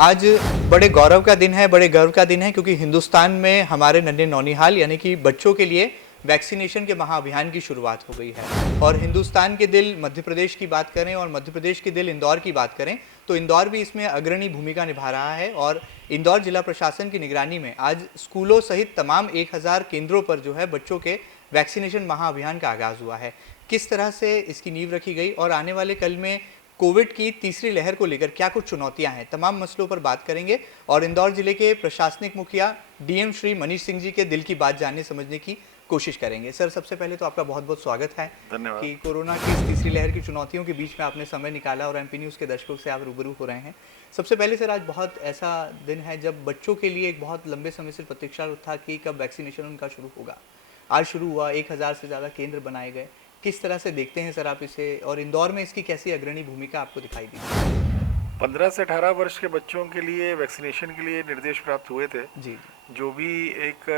आज बड़े गौरव का दिन है, बड़े गर्व का दिन है क्योंकि हिंदुस्तान में हमारे नन्हे नौनिहाल यानी कि बच्चों के लिए वैक्सीनेशन के महाअभियान की शुरुआत हो गई है। और हिंदुस्तान के दिल मध्य प्रदेश की बात करें और मध्य प्रदेश के दिल इंदौर की बात करें तो इंदौर भी इसमें अग्रणी भूमिका निभा रहा है। और इंदौर जिला प्रशासन की निगरानी में आज स्कूलों सहित तमाम 1000 केंद्रों पर जो है बच्चों के वैक्सीनेशन महाअभियान का आगाज हुआ है। किस तरह से इसकी नींव रखी गई और आने वाले कल में कोविड की तीसरी लहर को लेकर क्या कुछ चुनौतियां हैं, तमाम मसलों पर बात करेंगे। और इंदौर जिले के प्रशासनिक मुखिया डीएम श्री मनीष सिंह जी के दिल की बात जानने समझने की कोशिश करेंगे। सर, सबसे पहले तो आपका बहुत बहुत स्वागत है कि कोरोना की इस तीसरी लहर की चुनौतियों के बीच में आपने समय निकाला और एमपी न्यूज़ के दर्शकों से आप रूबरू हो रहे हैं। सबसे पहले सर, आज बहुत ऐसा दिन है जब बच्चों के लिए एक बहुत लंबे समय से प्रतीक्षा था कि कब वैक्सीनेशन उनका शुरू होगा। आज शुरू हुआ, 1000 से ज़्यादा केंद्र बनाए गए। किस तरह से देखते हैं सर आप इसे, और इंदौर में इसकी कैसी अग्रणी भूमिका आपको दिखाई दी? 15 से 18 वर्ष के बच्चों के लिए वैक्सीनेशन के लिए निर्देश प्राप्त हुए थे। जी। जो भी एक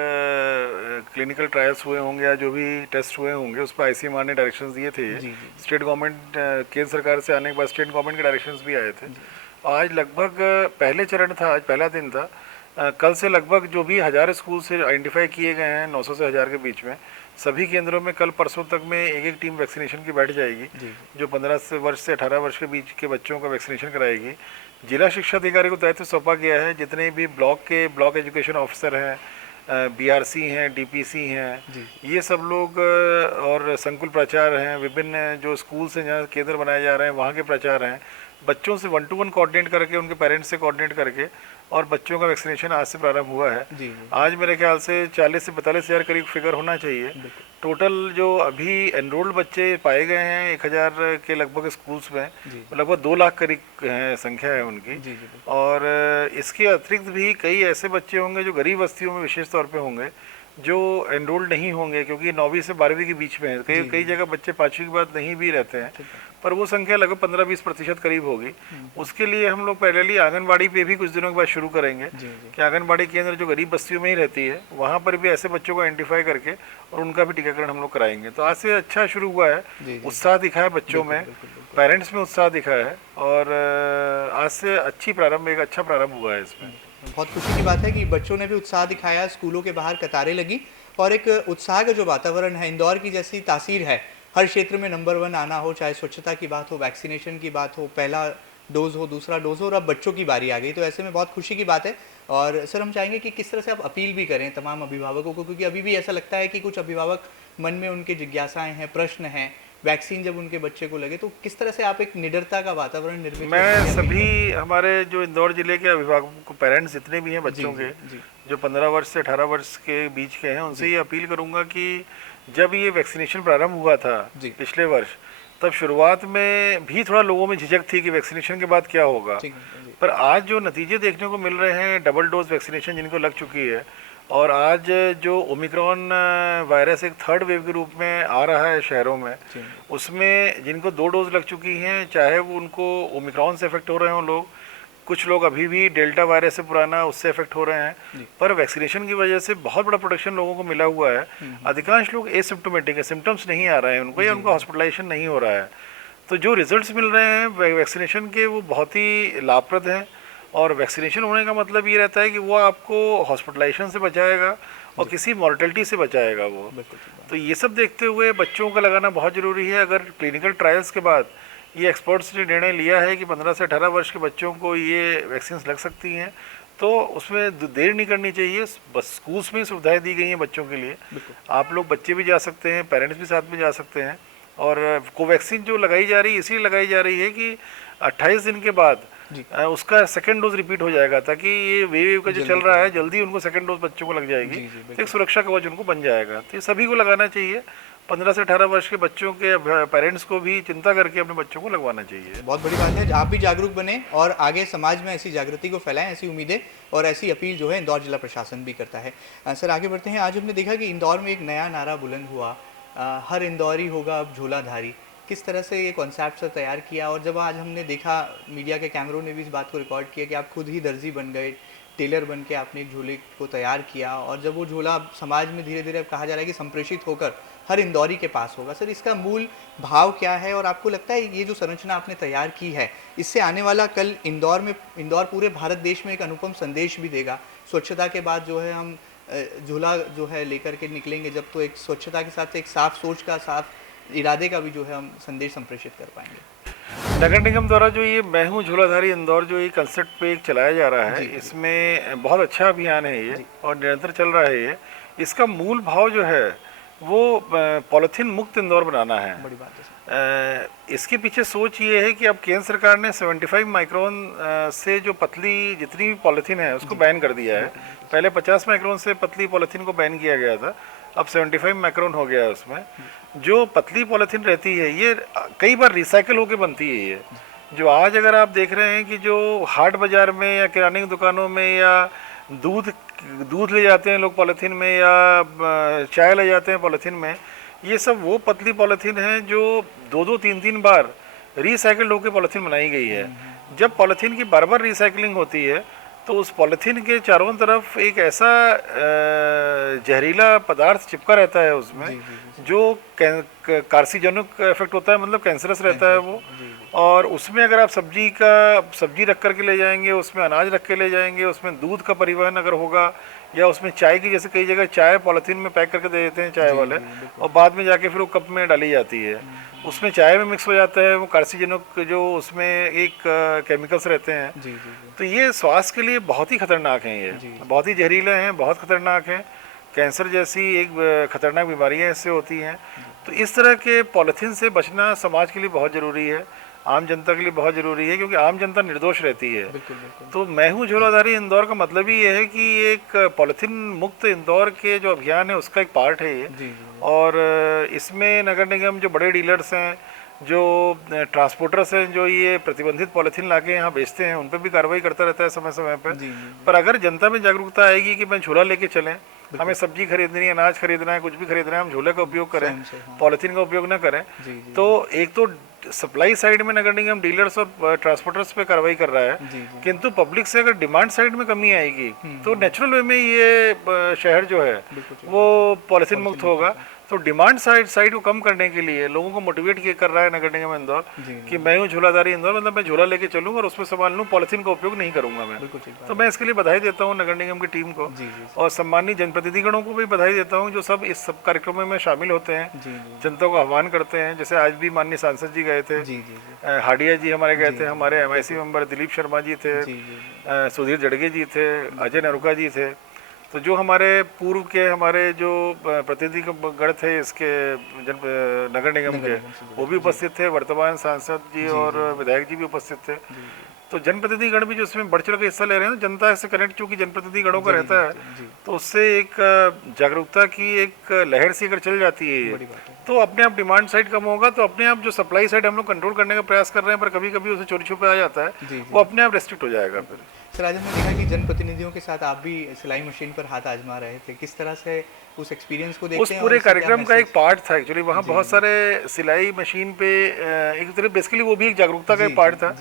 क्लिनिकल ट्रायल्स हुए होंगे या जो भी टेस्ट हुए होंगे उस पर आईसीएमआर ने डायरेक्शंस दिए थे। जी। स्टेट गवर्नमेंट केंद्र सरकार से आने के बाद स्टेट गवर्नमेंट के डायरेक्शंस भी आए थे। आज लगभग पहले चरण था, आज पहला दिन था। कल से लगभग जो भी 1000 स्कूल से आइडेंटिफाई किए गए हैं 900 से 1000 के बीच में, सभी केंद्रों में कल परसों तक में एक टीम वैक्सीनेशन की बैठ जाएगी जो 15 वर्ष से 18 वर्ष के बीच के बच्चों का वैक्सीनेशन कराएगी। जिला शिक्षा अधिकारी को दायित्व सौंपा गया है। जितने भी ब्लॉक एजुकेशन ऑफिसर हैं, बीआरसी हैं, डीपीसी हैं, ये सब लोग और संकुल प्राचार्य हैं, विभिन्न जो स्कूल से जहाँ केंद्र बनाए जा रहे हैं वहाँ के प्राचार्य हैं, बच्चों से 1-to-1 कोऑर्डिनेट करके, उनके पेरेंट्स से कोऑर्डिनेट करके और बच्चों का वैक्सीनेशन आज से प्रारंभ हुआ है। आज मेरे ख्याल से 40 से 42 हज़ार करीब फिगर होना चाहिए। टोटल जो अभी एनरोल्ड बच्चे पाए गए हैं 1000 के लगभग स्कूल्स में, लगभग 2 लाख करीब संख्या है उनकी। और इसके अतिरिक्त भी कई ऐसे बच्चे होंगे जो गरीब बस्तियों में विशेष तौर पे होंगे जो एनरोल्ड नहीं होंगे, क्योंकि 9वीं से 12वीं के बीच में है। कई जगह बच्चे 5वीं के बाद नहीं भी रहते हैं, पर वो संख्या लगभग 15-20% करीब होगी। उसके लिए हम लोग पहले आंगनबाड़ी पे भी कुछ दिनों के बाद शुरू करेंगे कि आंगनबाड़ी केंद्र जो गरीब बस्तियों में ही रहती है वहाँ पर भी ऐसे बच्चों को आइडेंटिफाई करके और उनका भी टीकाकरण हम लोग कराएंगे। तो आज से अच्छा शुरू हुआ है, उत्साह दिखा है बच्चों में, पेरेंट्स में उत्साह दिखा है और आज से एक अच्छा प्रारंभ हुआ है इसमें। बहुत खुशी की बात है कि बच्चों ने भी उत्साह दिखाया, स्कूलों के बाहर कतारें लगी और एक उत्साह का जो वातावरण है, इंदौर की जैसी तासीर है, हर क्षेत्र में नंबर 1 आना हो, चाहे स्वच्छता की बात हो, वैक्सीनेशन की बात हो, पहला डोज हो, दूसरा डोज हो, और अब बच्चों की बारी आ गई। तो ऐसे में बहुत खुशी की बात है। और सर, हम चाहेंगे कि किस तरह से आप अपील भी करें तमाम अभिभावकों को, क्योंकि अभी भी ऐसा लगता है कि कुछ अभिभावक मन में उनके जिज्ञासाएं हैं, प्रश्न हैं, वैक्सीन जब उनके बच्चे को लगे तो किस तरह से आप एक निडरता का वातावरण निर्मित? मैं सभी हमारे जो इंदौर जिले के अभिभावकों को, पेरेंट्स जितने भी हैं बच्चों के जो 15 वर्ष से 18 वर्ष के बीच के हैं, उनसे ये अपील करूंगा कि जब ये वैक्सीनेशन प्रारंभ हुआ था पिछले वर्ष, तब शुरुआत में भी थोड़ा लोगों में झिझक थी कि वैक्सीनेशन के बाद क्या होगा। पर आज जो नतीजे देखने को मिल रहे हैं, डबल डोज वैक्सीनेशन जिनको लग चुकी है, और आज जो ओमिक्रॉन वायरस एक थर्ड वेव के रूप में आ रहा है शहरों में, उसमें जिनको 2 डोज लग चुकी हैं, चाहे वो उनको ओमिक्रॉन से इफेक्ट हो रहे हों लोग, कुछ लोग अभी भी डेल्टा वायरस से पुराना उससे इफेक्ट हो रहे हैं, पर वैक्सीनेशन की वजह से बहुत बड़ा प्रोटेक्शन लोगों को मिला हुआ है। अधिकांश लोग एसिम्प्टोमेटिक है, सिम्टम्स नहीं आ रहे हैं उनको, या उनका हॉस्पिटलाइजेशन नहीं हो रहा है। तो जो रिजल्ट्स मिल रहे हैं वैक्सीनेशन के वो बहुत ही लाभप्रद हैं। और वैक्सीनेशन होने का मतलब ये रहता है कि वो आपको हॉस्पिटलाइजेशन से बचाएगा और किसी मॉर्टेलिटी से बचाएगा वो। तो ये सब देखते हुए बच्चों का लगाना बहुत ज़रूरी है। अगर क्लिनिकल ट्रायल्स के बाद ये एक्सपर्ट्स ने निर्णय लिया है कि 15 से 18 वर्ष के बच्चों को ये वैक्सीन लग सकती हैं, तो उसमें देर नहीं करनी चाहिए। बस स्कूल्स में सुविधाएं दी गई हैं बच्चों के लिए, आप लोग बच्चे भी जा सकते हैं, पेरेंट्स भी साथ में जा सकते हैं। और कोवैक्सीन जो लगाई जा रही है इसलिए लगाई जा रही है कि 28 दिन के बाद उसका सेकंड डोज रिपीट हो जाएगा, ताकि ये वेव का जो चल रहा है जल्दी उनको सेकंड डोज बच्चों को लग जाएगी, एक सुरक्षा कवच उनको बन जाएगा। तो ये सभी को लगाना चाहिए। 15 से 18 वर्ष के बच्चों के पेरेंट्स को भी चिंता करके अपने बच्चों को लगवाना चाहिए। बहुत बड़ी बात है, आप भी जागरूक बने और आगे समाज में ऐसी जागृति को फैलाएं। ऐसी उम्मीदें और ऐसी अपील जो है इंदौर जिला प्रशासन भी करता है। सर, आगे बढ़ते हैं। आज हमने देखा कि इंदौर में एक नया नारा बुलंद हुआ, हर इंदौरी होगा अब झोलाधारी। किस तरह से ये कॉन्सेप्ट से तैयार किया, और जब आज हमने देखा मीडिया के कैमरों ने भी इस बात को रिकॉर्ड किया कि आप खुद ही दर्जी बन गए, टेलर बन के आपने एक झोले को तैयार किया, और जब वो झोला समाज में धीरे धीरे अब कहा जा रहा है कि संप्रेषित होकर हर इंदौरी के पास होगा, सर इसका मूल भाव क्या है? और आपको लगता है ये जो संरचना आपने तैयार की है, इससे आने वाला कल इंदौर पूरे भारत देश में एक अनुपम संदेश भी देगा? स्वच्छता के बाद जो है हम झोला जो है लेकर के निकलेंगे जब, तो एक स्वच्छता के साथ एक साफ सोच का, साफ इरादे का भी जो है हम संदेश संप्रेषित कर पाएंगे। नगर निगम द्वारा जो ये मैं हूँ झोलाधारी इंदौर जो ये कंसेप्ट पे एक चलाया जा रहा है, इसमें बहुत अच्छा अभियान है ये और निरंतर चल रहा है ये। इसका मूल भाव जो है वो पॉलिथीन मुक्त इंदौर बनाना है। बड़ी बात है। इसके पीछे सोच ये है कि अब केंद्र सरकार ने 75 माइक्रोन से जो पतली जितनी भी पॉलिथीन है उसको बैन कर दिया है। पहले 50 माइक्रोन से पतली पॉलिथीन को बैन किया गया था, अब 75 माइक्रोन हो गया है। उसमें जो पतली पॉलिथीन रहती है ये कई बार रिसाइकल होकर बनती है। ये जो आज अगर आप देख रहे हैं कि जो हाट बाज़ार में या किराने की दुकानों में या दूध ले जाते हैं लोग पॉलिथीन में, या चाय ले जाते हैं पॉलिथीन में, ये सब वो पतली पॉलिथीन है जो 2-2, 3-3 बार रिसाइकल्ड होकर पॉलिथीन बनाई गई है। जब पॉलिथीन की बार बार रिसाइकलिंग होती है तो उस पॉलिथीन के चारों तरफ एक ऐसा जहरीला पदार्थ चिपका रहता है उसमें जो कार्सिनोजेनिक इफेक्ट होता है, मतलब कैंसरस रहता है वो। और उसमें अगर आप सब्जी रख करके ले जाएंगे, उसमें अनाज रख के ले जाएंगे, उसमें दूध का परिवहन अगर होगा, या उसमें चाय की, जैसे कई जगह चाय पॉलिथीन में पैक करके दे देते हैं चाय वाले, और बाद में जाके फिर वो कप में डाली जाती है, उसमें चाय में मिक्स हो जाता है वो कार्सिनोजेनिक जो उसमें एक केमिकल्स रहते हैं। तो ये स्वास्थ्य के लिए बहुत ही खतरनाक हैं, ये बहुत ही जहरीले हैं, बहुत खतरनाक हैं। कैंसर जैसी एक खतरनाक बीमारियां इससे होती हैं। तो इस तरह के पॉलिथीन से बचना समाज के लिए बहुत ज़रूरी है, आम जनता के लिए बहुत ज़रूरी है, क्योंकि आम जनता निर्दोष रहती है। तो मैं हूँ झोलाधारी इंदौर का मतलब ही ये है कि एक पॉलिथीन मुक्त इंदौर के जो अभियान है उसका एक पार्ट है ये। और इसमें नगर निगम जो बड़े डीलर्स हैं, जो ट्रांसपोर्टर्स हैं, जो ये प्रतिबंधित पॉलिथीन लाके यहाँ बेचते हैं, उन पर भी कार्रवाई करता रहता है समय समय पर अगर जनता में जागरूकता आएगी कि मैं झोला लेके चलें, हमें सब्जी खरीदनी है, अनाज खरीदना है, कुछ भी खरीदना है, हम झोले का उपयोग करें, पॉलिथीन का उपयोग ना करें। तो एक तो सप्लाई साइड में नगर निगम डीलर्स और ट्रांसपोर्टर्स पे कार्रवाई कर रहा है, किंतु पब्लिक से अगर डिमांड साइड में कमी आएगी तो नेचुरल वे में ये शहर जो है वो पॉलिथीन मुक्त होगा। तो डिमांड साइड को कम करने के लिए लोगों को मोटिवेट कर रहा है नगर निगम इंदौर कि मैं हूँ झोलाधारी इंदौर, मतलब मैं झोला लेके चलूँ और उसमें संभाल लूँ, पॉलिथीन का उपयोग नहीं करूँगा मैं। तो मैं इसके लिए बधाई देता हूँ नगर निगम की टीम को और सम्मानित जनप्रतिनिधिगणों को भी बधाई देता हूँ जो सब इस सब कार्यक्रमों में शामिल होते हैं, जनता को आह्वान करते हैं। जैसे आज भी माननीय सांसद जी गए थे, हाडिया जी हमारे गए थे, हमारे MIC मेंबर दिलीप शर्मा जी थे, सुधीर जड़गे जी थे, अजय नरुका जी थे। तो जो हमारे पूर्व के हमारे जो प्रतिनिधिगण थे इसके नगर निगम के, वो भी उपस्थित थे, वर्तमान सांसद जी और विधायक जी भी उपस्थित थे। तो जनप्रतिनिधिगण भी जो इसमें बढ़ चढ़ के हिस्सा ले रहे हैं, जनता से कनेक्ट चूँकि जनप्रतिनिधिगणों का रहता है, तो उससे एक जागरूकता की एक लहर सी अगर चल जाती है तो अपने आप डिमांड साइड कम होगा, तो अपने आप जो सप्लाई साइड हम लोग कंट्रोल करने का प्रयास कर रहे हैं पर कभी कभी उसे चोरी छुपे आ जाता है, वो अपने आप रेस्ट्रिक्ट हो जाएगा। फिर सर आज हमने देखा कि जनप्रतिनिधियों के साथ आप भी सिलाई मशीन पर हाथ आजमा रहे थे, किस तरह से उस एक्सपीरियंस को देखते हैं? उस पूरे कार्यक्रम का एक पार्ट था एक्चुअली, वहाँ बहुत सारे सिलाई मशीन पे एक तरह बेसिकली वो भी एक जागरूकता का एक पार्ट था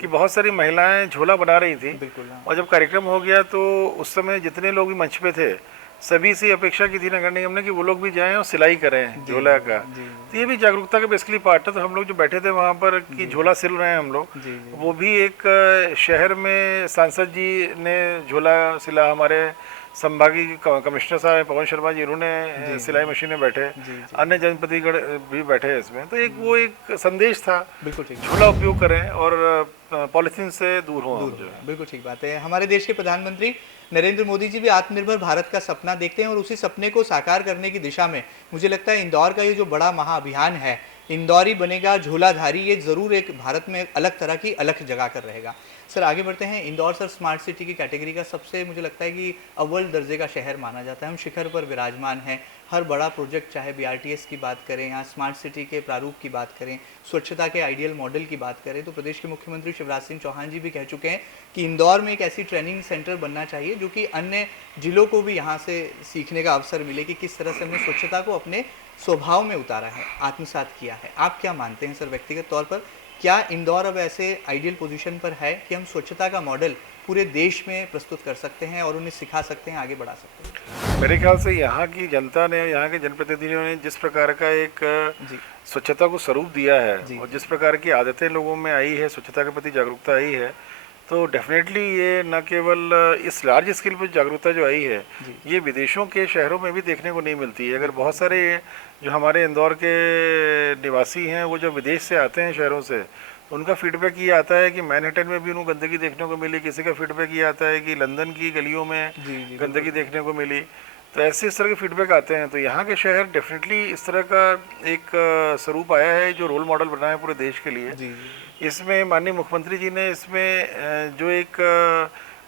कि बहुत सारी महिलाएं झोला बना रही थी। और जब कार्यक्रम हो गया तो उस समय जितने लोग भी मंच पे थे सभी से अपेक्षा की थी नगर निगम ने कि वो लोग भी जाएं और सिलाई करें झोला का। तो ये भी जागरूकता का बेसिकली पार्ट है। तो हम लोग जो बैठे थे वहाँ पर कि झोला सिल रहे हैं हम लोग, वो भी एक शहर में सांसद जी ने झोला सिला, हमारे संभागीय कमिश्नर साहब पवन शर्मा जी उन्होंने सिलाई मशीन में बैठे, अन्य जनप्रतिनिधिगण भी बैठे इसमें। तो एक वो एक संदेश था, बिल्कुल ठीक, झोला उपयोग करें और पॉलिथीन से दूर हों। बिल्कुल ठीक बात है। हमारे देश के प्रधानमंत्री नरेंद्र मोदी जी भी आत्मनिर्भर भारत का सपना देखते हैं और उसी सपने को साकार करने की दिशा में मुझे लगता है इंदौर का ये जो बड़ा महाअभियान है, इंदौरी बनेगा झोलाधारी, ये जरूर एक भारत में अलग तरह की अलग जगह कर रहेगा। सर आगे बढ़ते हैं। इंदौर सर स्मार्ट सिटी की कैटेगरी का सबसे मुझे लगता है कि अव्वल दर्जे का शहर माना जाता है। हम शिखर पर विराजमान हैं। हर बड़ा प्रोजेक्ट, चाहे BRTS की बात करें या स्मार्ट सिटी के प्रारूप की बात करें, स्वच्छता के आइडियल मॉडल की बात करें, तो प्रदेश के मुख्यमंत्री शिवराज सिंह चौहान जी भी कह चुके हैं कि इंदौर में एक ऐसी ट्रेनिंग सेंटर बनना चाहिए जो कि अन्य जिलों को भी यहाँ से सीखने का अवसर मिले कि किस तरह से हमने स्वच्छता को अपने स्वभाव में उतारा है, आत्मसात किया है। आप क्या मानते हैं सर व्यक्तिगत तौर पर क्या इंदौर अब ऐसे आइडियल पोजीशन पर है कि हम स्वच्छता का मॉडल पूरे देश में प्रस्तुत कर सकते हैं और उन्हें सिखा सकते हैं, आगे बढ़ा सकते हैं? मेरे ख्याल से यहाँ की जनता ने, यहाँ के जनप्रतिनिधियों ने जिस प्रकार का एक स्वच्छता को स्वरूप दिया है और जिस प्रकार की आदतें लोगों में आई है, स्वच्छता के प्रति जागरूकता आई है, तो डेफिनेटली ये न केवल इस लार्ज स्केल पर जागरूकता जो आई है, ये विदेशों के शहरों में भी देखने को नहीं मिलती है। अगर बहुत सारे जो हमारे इंदौर के निवासी हैं वो जो विदेश से आते हैं शहरों से, उनका फीडबैक ये आता है कि मैनहट्टन में भी उनको गंदगी देखने को मिली। किसी का फीडबैक ये आता है कि लंदन की गलियों में गंदगी देखने को मिली। तो ऐसे इस तरह के फीडबैक आते हैं। तो यहाँ के शहर डेफिनेटली इस तरह का एक स्वरूप आया है जो रोल मॉडल बना है पूरे देश के लिए। इसमें माननीय मुख्यमंत्री जी ने इसमें जो एक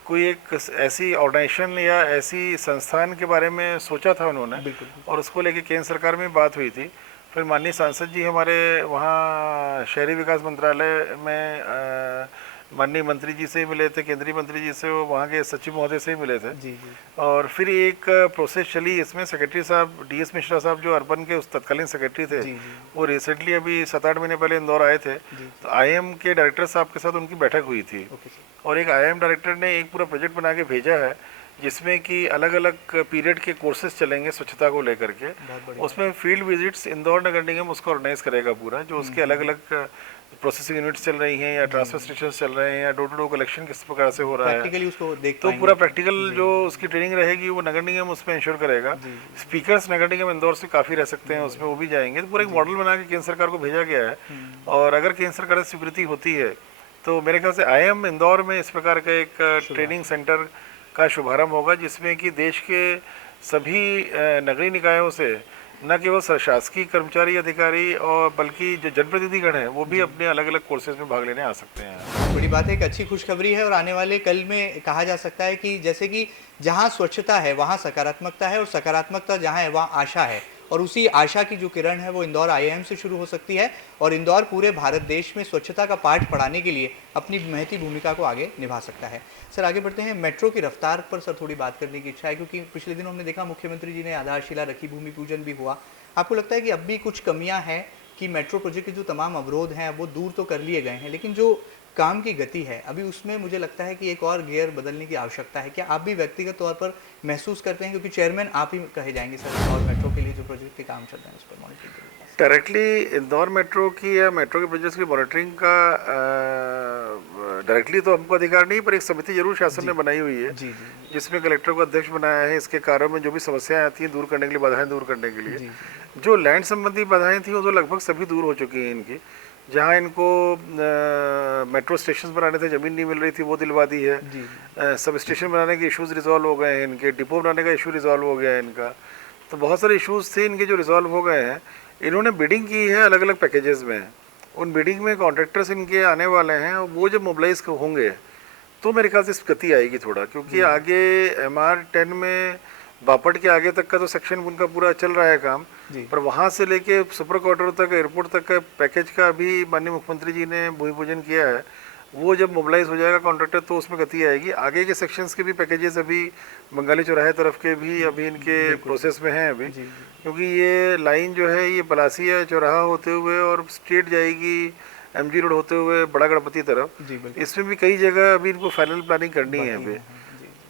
कोई एक ऐसी ऑर्गेनाइजेशन या ऐसी संस्थान के बारे में सोचा था उन्होंने, और उसको लेके केंद्र सरकार में बात हुई थी। फिर माननीय सांसद जी हमारे वहाँ शहरी विकास मंत्रालय में माननीय मंत्री जी से ही मिले थे, केंद्रीय मंत्री जी से, वहाँ के सचिव महोदय से ही मिले थे। और फिर एक प्रोसेस चली इसमें। सेक्रेटरी साहब DS मिश्रा साहब जो अर्बन के उस तत्कालीन सेक्रेटरी थे, वो रिसेंटली अभी 7-8 महीने पहले इंदौर आए थे। तो IIM के डायरेक्टर साहब के साथ उनकी बैठक हुई थी, और एक IIM डायरेक्टर ने एक पूरा प्रोजेक्ट बना के भेजा है जिसमें कि अलग अलग पीरियड के कोर्सेज चलेंगे स्वच्छता को लेकर के। उसमें फील्ड विजिट्स इंदौर नगर निगम उसको ऑर्गेनाइज करेगा पूरा, जो उसके अलग अलग प्रोसेसिंग यूनिट्स चल रही हैं या ट्रांसफर स्टेशन चल रहे हैं या डोर टू डोर कलेक्शन किस प्रकार से हो रहा है, उसको तो पूरा प्रैक्टिकल जो उसकी ट्रेनिंग रहेगी वो नगर निगम उसमें इंश्योर करेगा। स्पीकर्स नगर निगम इंदौर से काफ़ी रह सकते हैं उसमें, वो भी जाएंगे। तो पूरा एक मॉडल बना के केंद्र सरकार को भेजा गया है, और अगर केंद्र सरकार से स्वीकृति होती है तो मेरे ख्याल से IIM इंदौर में इस प्रकार का एक ट्रेनिंग सेंटर का शुभारंभ होगा, जिसमें कि देश के सभी नगरीय निकायों से न केवल शासकीय कर्मचारी अधिकारी और बल्कि जो जनप्रतिनिधिगण हैं वो भी अपने अलग अलग कोर्सेज में भाग लेने आ सकते हैं। बड़ी बात है, एक अच्छी खुशखबरी है। और आने वाले कल में कहा जा सकता है कि जैसे कि जहाँ स्वच्छता है वहाँ सकारात्मकता है, और सकारात्मकता जहाँ है वहाँ आशा है, और उसी आशा की जो किरण है वो इंदौर IIM से शुरू हो सकती है, और इंदौर पूरे भारत देश में स्वच्छता का पाठ पढ़ाने के लिए अपनी महती भूमिका को आगे निभा सकता है। सर आगे बढ़ते हैं। मेट्रो की रफ्तार पर सर थोड़ी बात करने की इच्छा है, क्योंकि पिछले दिनों हमने देखा मुख्यमंत्री जी ने आधारशिला रखी, भूमि पूजन भी हुआ। आपको लगता है कि अब भी कुछ कमियां हैं कि मेट्रो प्रोजेक्ट के जो तमाम अवरोध हैं वो दूर तो कर लिए गए हैं, लेकिन जो काम की गति है अभी उसमें मुझे लगता है कि एक और गियर बदलने की आवश्यकता है? क्या आप भी व्यक्तिगत तौर पर महसूस करते हैं, क्योंकि चेयरमैन आप ही कहे जाएंगे सर, और मेट्रो के लिए जो प्रोजेक्ट के काम चल रहे हैं उस पर मॉनिटरिंग के लिए? डायरेक्टली इंदौर मेट्रो की या मेट्रो के प्रोजेक्ट्स की मॉनिटरिंग का डायरेक्टली तो हमको अधिकार नहीं, पर एक समिति जरूर शासन ने बनाई हुई है, जिसमें कलेक्टर को अध्यक्ष बनाया है। इसके कार्यों में जो भी समस्याएं आती हैं दूर करने के लिए, बाधाएं दूर करने के लिए, जो लैंड संबंधी बाधाएं थी वो तो लगभग सभी दूर हो चुकी हैं इनकी। जहाँ इनको मेट्रो स्टेशन बनाने थे, ज़मीन नहीं मिल रही थी, वो दिलवा दी है। सब स्टेशन बनाने के इश्यूज़ रिजॉल्व हो गए हैं इनके, डिपो बनाने का इशू रिजॉल्व हो गया है इनका। तो बहुत सारे इश्यूज़ थे इनके जो रिजॉल्व हो गए हैं। इन्होंने बिडिंग की है अलग अलग पैकेजेस में, उन बिडिंग में कॉन्ट्रैक्टर्स इनके आने वाले हैं, और वो जब मोबिलाइज होंगे तो मेरे ख्याल से इस गति आएगी थोड़ा, क्योंकि आगे MR10 में बापट के आगे तक का तो सेक्शन उनका पूरा चल रहा है काम, पर वहाँ से लेके सुपर क्वार्टर तक, एयरपोर्ट तक का पैकेज का अभी माननीय मुख्यमंत्री जी ने भूमि पूजन किया है। वो जब मोबिलाइज हो जाएगा कॉन्ट्रैक्टर तो उसमें गति आएगी। आगे के सेक्शंस के भी पैकेजेस अभी बंगाली चौराहे तरफ के भी अभी इनके प्रोसेस में हैं अभी, क्योंकि ये लाइन जो है ये पलासिया चौराहा होते हुए और स्ट्रेट जाएगी MG रोड होते हुए बड़ा गणपति तरफ। इसमें भी कई जगह अभी इनको फाइनल प्लानिंग करनी है अभी।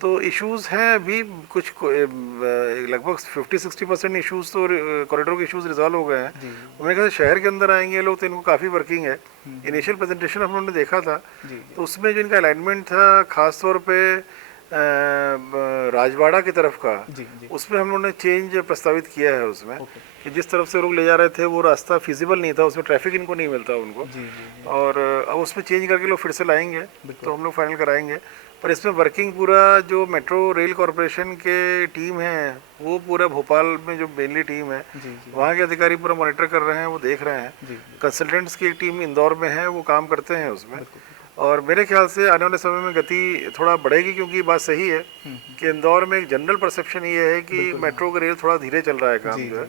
तो इश्यूज़ हैं अभी कुछ, लगभग 50-60% इश्यूज़ तो कॉरिडोर के इश्यूज़ रिजॉल्व हो गए हैं। मैंने कहा शहर के अंदर आएंगे लोग तो इनको काफ़ी वर्किंग है। इनिशियल प्रेजेंटेशन हम लोगों ने देखा था, तो उसमें जो इनका अलाइनमेंट था खास तौर पे राजवाड़ा की तरफ का, उसमें हम लोगों ने चेंज प्रस्तावित किया है उसमें, कि जिस तरफ से लोग ले जा रहे थे वो रास्ता फिजिबल नहीं था, उसमें ट्रैफिक इनको नहीं मिलता उनको, और अब उसमें चेंज करके लोग फिर से लाएंगे तो हम लोग फाइनल कराएंगे। पर इसमें वर्किंग पूरा जो मेट्रो रेल कॉरपोरेशन के टीम है वो पूरा भोपाल में जो मेनली टीम है वहाँ के अधिकारी पूरा मॉनिटर कर रहे हैं, वो देख रहे हैं। कंसल्टेंट्स की एक टीम इंदौर में है, वो काम करते हैं उसमें, और मेरे ख्याल से आने वाले समय में गति थोड़ा बढ़ेगी, क्योंकि बात सही है कि इंदौर में एक जनरल परसेप्शन ये है कि मेट्रो का रेल थोड़ा धीरे चल रहा है काम जो है,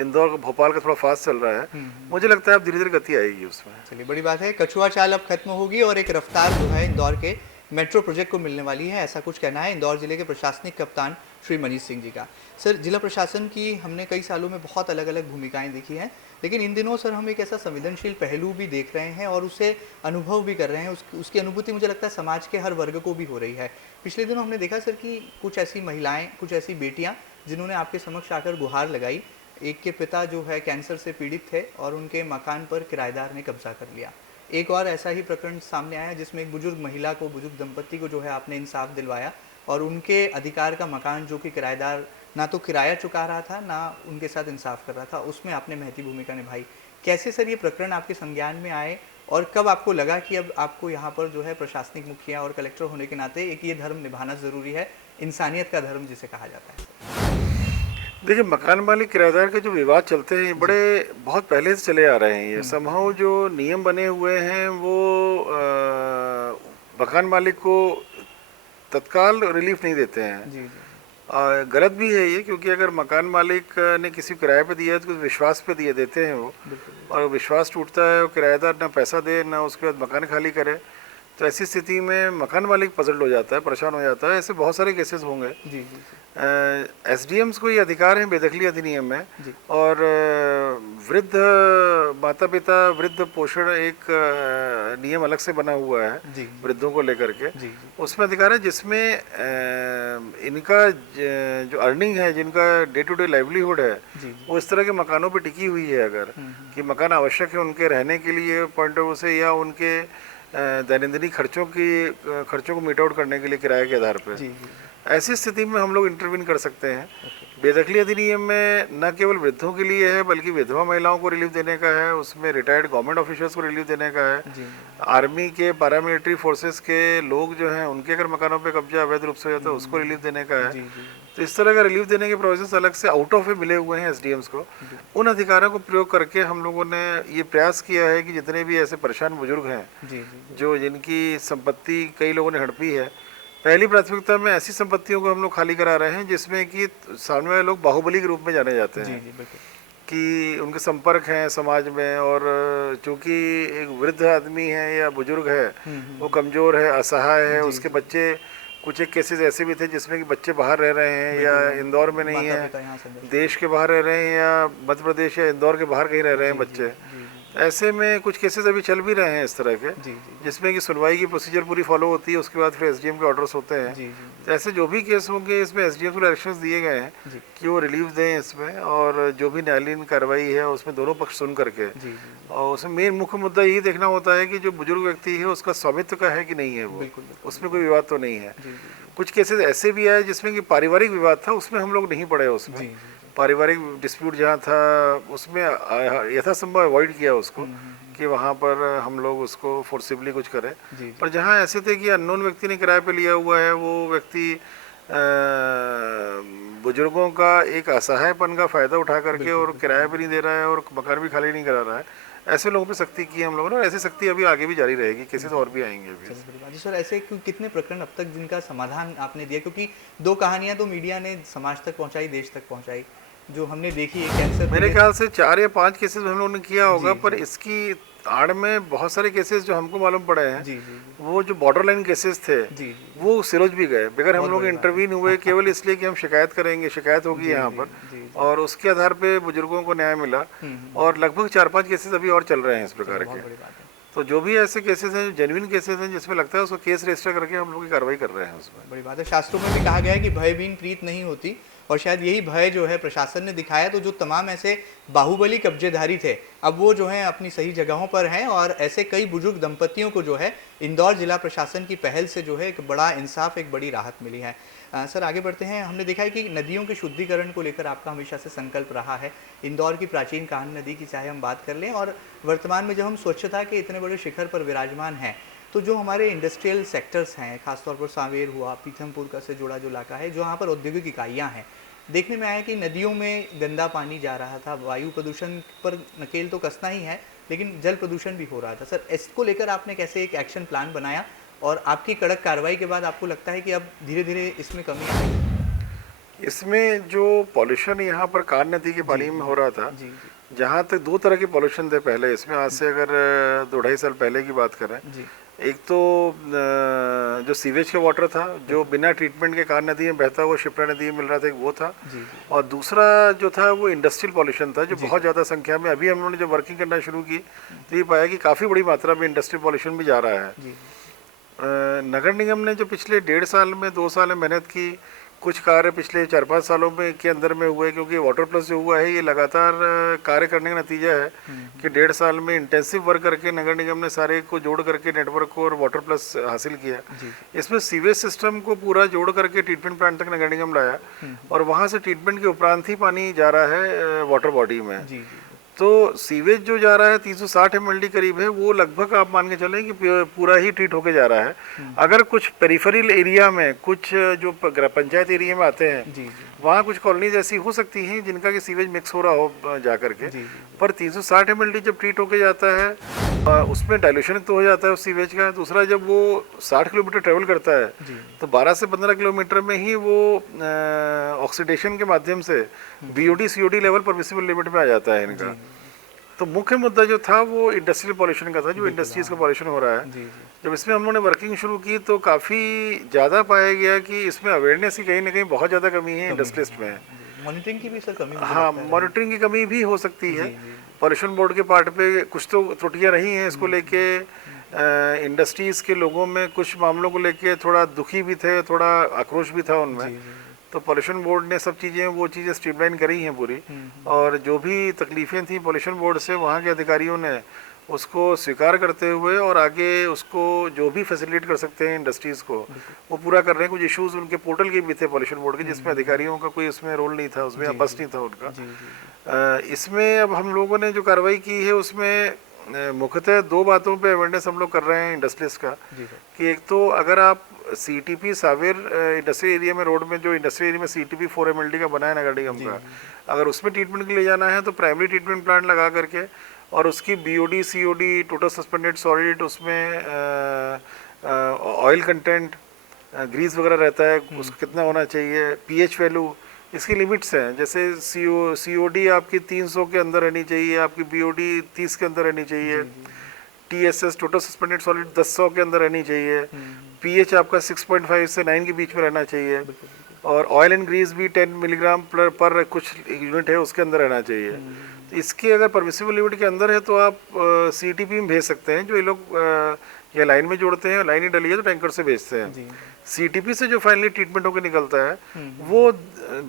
इंदौर भोपाल का थोड़ा फास्ट चल रहा है। मुझे लगता है अब धीरे धीरे गति आएगी उसमें। चलिए बड़ी बात है, कछुआ चाल अब खत्म होगी और एक रफ्तार जो है इंदौर के मेट्रो प्रोजेक्ट को मिलने वाली है, ऐसा कुछ कहना है इंदौर जिले के प्रशासनिक कप्तान श्री मनीष सिंह जी का। सर, जिला प्रशासन की हमने कई सालों में बहुत अलग अलग भूमिकाएं देखी हैं, लेकिन इन दिनों सर हम एक ऐसा संवेदनशील पहलू भी देख रहे हैं और उसे अनुभव भी कर रहे हैं। उसकी अनुभूति मुझे लगता है समाज के हर वर्ग को भी हो रही है। पिछले दिनों हमने देखा सर कि कुछ ऐसी महिलाएं, कुछ ऐसी बेटियां जिन्होंने आपके समक्ष आकर गुहार लगाई। एक के पिता जो है कैंसर से पीड़ित थे और उनके मकान पर किराएदार ने कब्जा कर लिया। एक और ऐसा ही प्रकरण सामने आया जिसमें एक बुजुर्ग महिला को, बुजुर्ग दंपति को जो है आपने इंसाफ दिलवाया और उनके अधिकार का मकान जो कि किराएदार ना तो किराया चुका रहा था, ना उनके साथ इंसाफ कर रहा था, उसमें आपने महती भूमिका निभाई। कैसे सर ये प्रकरण आपके संज्ञान में आए और कब आपको लगा कि अब आपको यहाँ पर जो है प्रशासनिक मुखिया और कलेक्टर होने के नाते एक ये धर्म निभाना ज़रूरी है, इंसानियत का धर्म जिसे कहा जाता है? देखिए, मकान मालिक किराएदार के जो विवाद चलते हैं, ये बड़े बहुत पहले से चले आ रहे हैं। ये समहाउ जो नियम बने हुए हैं वो मकान मालिक को तत्काल रिलीफ नहीं देते हैं। जी जी। गलत भी है ये, क्योंकि अगर मकान मालिक ने किसी किराए पे दिया है तो कुछ विश्वास पे दिए देते हैं वो, और विश्वास टूटता है और किराएदार ना पैसा दे ना उसके बाद मकान खाली करे, तो ऐसी स्थिति में मकान मालिक पजल्ड हो जाता है, परेशान हो जाता है। ऐसे बहुत सारे केसेस होंगे। जी जी। एसडीएम्स को ये अधिकार है बेदखली अधिनियम में, और वृद्ध माता पिता वृद्ध पोषण एक नियम अलग से बना हुआ है वृद्धों को लेकर के। उसमें अधिकार है जिसमें इनका जो अर्निंग है, जिनका डे टू डे लाइवलीहुड है, वो इस तरह के मकानों पे टिकी हुई है। अगर कि मकान आवश्यक है उनके रहने के लिए पॉइंट ऑफ व्यू से, या उनके दैनंदिनी खर्चों को मीट आउट करने के लिए किराए के आधार पर, ऐसी स्थिति में हम लोग इंटरवीन कर सकते हैं। बेदखली अधिनियम में न केवल वृद्धों के लिए है बल्कि विधवा महिलाओं को रिलीफ देने का है, उसमें रिटायर्ड गवर्नमेंट ऑफिसर्स को रिलीफ देने का है, आर्मी के पैरामिलिट्री फोर्सेस के लोग जो हैं उनके अगर मकानों पे कब्जा अवैध रूप से हो जाता है उसको रिलीफ देने का है। तो इस तरह का रिलीफ देने के प्रोविजंस अलग से आउट ऑफ मिले हुए हैं एसडीएम्स को। उन अधिकारों को प्रयोग करके हम लोगों ने ये प्रयास किया है कि जितने भी ऐसे परेशान बुजुर्ग हैं जो जिनकी संपत्ति कई लोगों ने हड़पी है, पहली प्राथमिकता में ऐसी संपत्तियों को हम लोग खाली करा रहे हैं जिसमें कि सामने वाले लोग बाहुबली के रूप में जाने जाते हैं। कि उनके संपर्क हैं समाज में, और चूंकि एक वृद्ध आदमी है या बुजुर्ग है, वो कमज़ोर है, असहाय है, उसके बच्चे, कुछ एक केसेस ऐसे भी थे जिसमें कि बच्चे बाहर रह रहे हैं या इंदौर में नहीं है, देश के बाहर रह रहे हैं, या मध्य प्रदेश या इंदौर के बाहर कहीं रह रहे हैं बच्चे। ऐसे में कुछ केसेस अभी चल भी रहे हैं इस तरह के, जिसमें कि सुनवाई की प्रोसीजर पूरी फॉलो होती है, उसके बाद फिर एसडीएम के ऑर्डर्स होते हैं। तो ऐसे जो भी केस होंगे इसमें एसडीएम को डायरेक्शंस दिए गए हैं कि वो रिलीफ दें इसमें, और जो भी न्यायालयीन कार्रवाई है उसमें दोनों पक्ष सुन करके, और उसमें मेन मुख्य मुद्दा यही देखना होता है कि जो बुजुर्ग व्यक्ति है उसका स्वामित्व का है कि नहीं है, वो उसमें कोई विवाद तो नहीं है। कुछ केसेस ऐसे भी आए जिसमें कि पारिवारिक विवाद था, उसमें हम लोग नहीं पड़े। उसमें पारिवारिक डिस्प्यूट जहाँ था उसमें यथासंभव अवॉइड किया उसको, कि वहाँ पर हम लोग उसको फोर्सिबली कुछ करें। पर जहाँ ऐसे थे कि अननोन व्यक्ति ने किराए पे लिया हुआ है, वो व्यक्ति बुजुर्गों का एक असहायपन का फ़ायदा उठा करके और किराया भी नहीं दे रहा है और मकान भी खाली नहीं करा रहा है, ऐसे लोगों पे सख्ती की हम लोगों ने, और ऐसी सख्ती अभी आगे भी जारी रहेगी, केसेस और भी आएंगे अभी। जी सर, ऐसे कितने प्रकरण अब तक जिनका समाधान आपने दिया? क्योंकि दो कहानियां तो मीडिया ने समाज तक पहुंचाई, देश तक पहुंचाई, जो हमने देखी है कैंसर, मेरे ख्याल से 4 या 5 केसेस हम लोगों ने किया होगा। पर इसकी आड़ में बहुत सारे केसेस जो हमको मालूम पड़े हैं, वो जो बॉर्डर लाइन केसेस थे, वो सिरोज भी गए बगैर हम लोग इंटरवीन हुए, केवल इसलिए कि हम शिकायत करेंगे, शिकायत होगी यहाँ पर, और उसके आधार पे बुजुर्गों को न्याय मिला। और लगभग 4-5 केसेस अभी और चल रहे हैं इस प्रकार के। तो जो भी ऐसे केसेस हैं, जेन्युइन केसेस हैं, जिसमें लगता है उसको केस रजिस्टर करके हम लोग की कार्रवाई कर रहे हैं उसमें। बड़ी बात है। शास्त्रों में भी कहा गया है कि भयहीन प्रीत नहीं होती, और शायद यही भय जो है प्रशासन ने दिखाया। तो जो तमाम ऐसे बाहुबली कब्जेधारी थे, अब वो जो हैं अपनी सही जगहों पर हैं, और ऐसे कई बुजुर्ग दंपतियों को जो है इंदौर जिला प्रशासन की पहल से जो है एक बड़ा इंसाफ, एक बड़ी राहत मिली है। सर आगे बढ़ते हैं। हमने देखा है कि नदियों के शुद्धिकरण को लेकर आपका हमेशा से संकल्प रहा है। इंदौर की प्राचीन कान्ह नदी की चाहे हम बात कर लें, और वर्तमान में जब हम स्वच्छता के इतने बड़े शिखर पर विराजमान हैं, तो जो हमारे इंडस्ट्रियल सेक्टर्स हैं, खासतौर पर सांवेर हुआ, पीथमपुर का से जुड़ा जो इलाका है, जो यहाँ पर औद्योगिक इकाइयाँ हैं, देखने में आया कि नदियों में गंदा पानी जा रहा था। वायु प्रदूषण पर नकेल तो कसना ही है, लेकिन जल प्रदूषण भी हो रहा था। सर, इसको लेकर आपने कैसे एक एक्शन प्लान बनाया, और आपकी कड़क कार्रवाई के बाद आपको लगता है कि अब धीरे धीरे इसमें कमी आएगी? इसमें जो पॉल्यूशन यहाँ पर कान्ह नदी के पानी में हो रहा था, जहाँ तक 2 तरह के पॉल्यूशन थे पहले इसमें, आज से अगर 2-2.5 साल पहले की बात करें, एक तो जो सीवेज का वाटर था जो बिना ट्रीटमेंट के कान नदी में बहता हुआ शिप्रा नदी में मिल रहा था, एक वो था। और दूसरा जो था वो इंडस्ट्रियल पॉल्यूशन था, जो बहुत ज़्यादा संख्या में, अभी हम लोगों ने जब वर्किंग करना शुरू की तो ये पाया कि काफ़ी बड़ी मात्रा में इंडस्ट्रियल पॉल्यूशन भी जा रहा है। नगर निगम ने जो पिछले 1.5 साल में 2 साल में मेहनत की, कुछ कार्य पिछले 4-5 सालों में के अंदर में हुए, क्योंकि वाटर प्लस जो हुआ है ये लगातार कार्य करने का नतीजा है कि 1.5 साल में इंटेंसिव वर्क करके नगर निगम ने सारे को जोड़ करके नेटवर्क को और वाटर प्लस हासिल किया। इसमें सीवेज सिस्टम को पूरा जोड़ करके ट्रीटमेंट प्लांट तक नगर निगम लाया और वहाँ से ट्रीटमेंट के उपरांत ही पानी जा रहा है वाटर बॉडी में। तो सीवेज जो जा रहा है 360 mld करीब है, वो लगभग आप मान के चलें कि पूरा ही ट्रीट होके जा रहा है। अगर कुछ पेरिफेरल एरिया में, कुछ जो पंचायत एरिया में आते हैं वहाँ कुछ कॉलोनीज ऐसी हो सकती हैं जिनका कि सीवेज मिक्स हो रहा हो जा करके, पर 360 mld जब ट्रीट होके जाता है उसमें डाइल्यूशन तो हो जाता है उस सीवेज का। दूसरा, जब वो 60 किलोमीटर ट्रेवल करता है तो 12 से 15 किलोमीटर में ही वो ऑक्सीडेशन के माध्यम से BOD COD level permissible limit में आ जाता है इनका। तो मुख्य मुद्दा जो था वो इंडस्ट्रियल पॉल्यूशन का था, जो इंडस्ट्रीज का पॉल्यूशन हो रहा है। जब इसमें हम लोगों ने वर्किंग शुरू की तो काफ़ी ज़्यादा पाया गया कि इसमें अवेयरनेस की कहीं ना कहीं बहुत ज़्यादा कमी है इंडस्ट्रियलिस्ट में। मॉनिटरिंग की भी सर कमी, हाँ, मॉनिटरिंग की कमी भी हो सकती है। पॉल्यूशन बोर्ड के पार्ट पे कुछ तो त्रुटियां रही हैं, इसको लेके इंडस्ट्रीज़ के लोगों में कुछ मामलों को लेके थोड़ा दुखी भी थे, थोड़ा आक्रोश भी था उनमें। तो पॉल्यूशन बोर्ड ने सब चीज़ें, वो चीज़ें स्ट्रीमलाइन करी हैं पूरी, और जो भी तकलीफ़ें थी पॉल्यूशन बोर्ड से, वहाँ के अधिकारियों ने उसको स्वीकार करते हुए और आगे उसको जो भी फैसिलिटेट कर सकते हैं इंडस्ट्रीज़ को वो पूरा कर रहे हैं। कुछ इश्यूज़ उनके पोर्टल के भी थे पॉल्यूशन बोर्ड के, जिसमें अधिकारियों का कोई उसमें रोल नहीं था, उसमें बस नहीं था उनका। इसमें अब हम लोगों ने जो कार्रवाई की है उसमें मुख्यतः 2 बातों पे अवेयरनेस हम लोग कर रहे हैं इंडस्ट्रीज का, कि एक तो अगर आप CTP सावेर इंडस्ट्रियल एरिया में, रोड में जो इंडस्ट्रियल एरिया में CTP 4 mld का बना है नगर निगम का, अगर उसमें ट्रीटमेंट के लिए जाना है तो प्राइमरी ट्रीटमेंट प्लांट लगा करके और उसकी BOD COD total suspended solid, उसमें ऑयल कंटेंट, ग्रीस वगैरह रहता है, उसका कितना होना चाहिए, pH वैल्यू, इसकी लिमिट्स हैं। जैसे COD आपकी 300 के अंदर रहनी चाहिए, आपकी BOD 30 के अंदर रहनी चाहिए, TSS टोटल सस्पेंडेड सॉलिड 1000 के अंदर रहनी चाहिए, pH आपका 6.5 से 9 के बीच में रहना चाहिए, और ऑयल एंड ग्रीस भी 10 मिलीग्राम पर कुछ यूनिट है उसके अंदर रहना चाहिए। तो इसके अगर परमिसिबल लिमिट के अंदर है तो आप CTP में भेज सकते हैं, जो ये लोग या लाइन में जोड़ते हैं, लाइन ही डली है तो टैंकर से भेजते हैं। CTP से जो फाइनली ट्रीटमेंट होकर निकलता है वो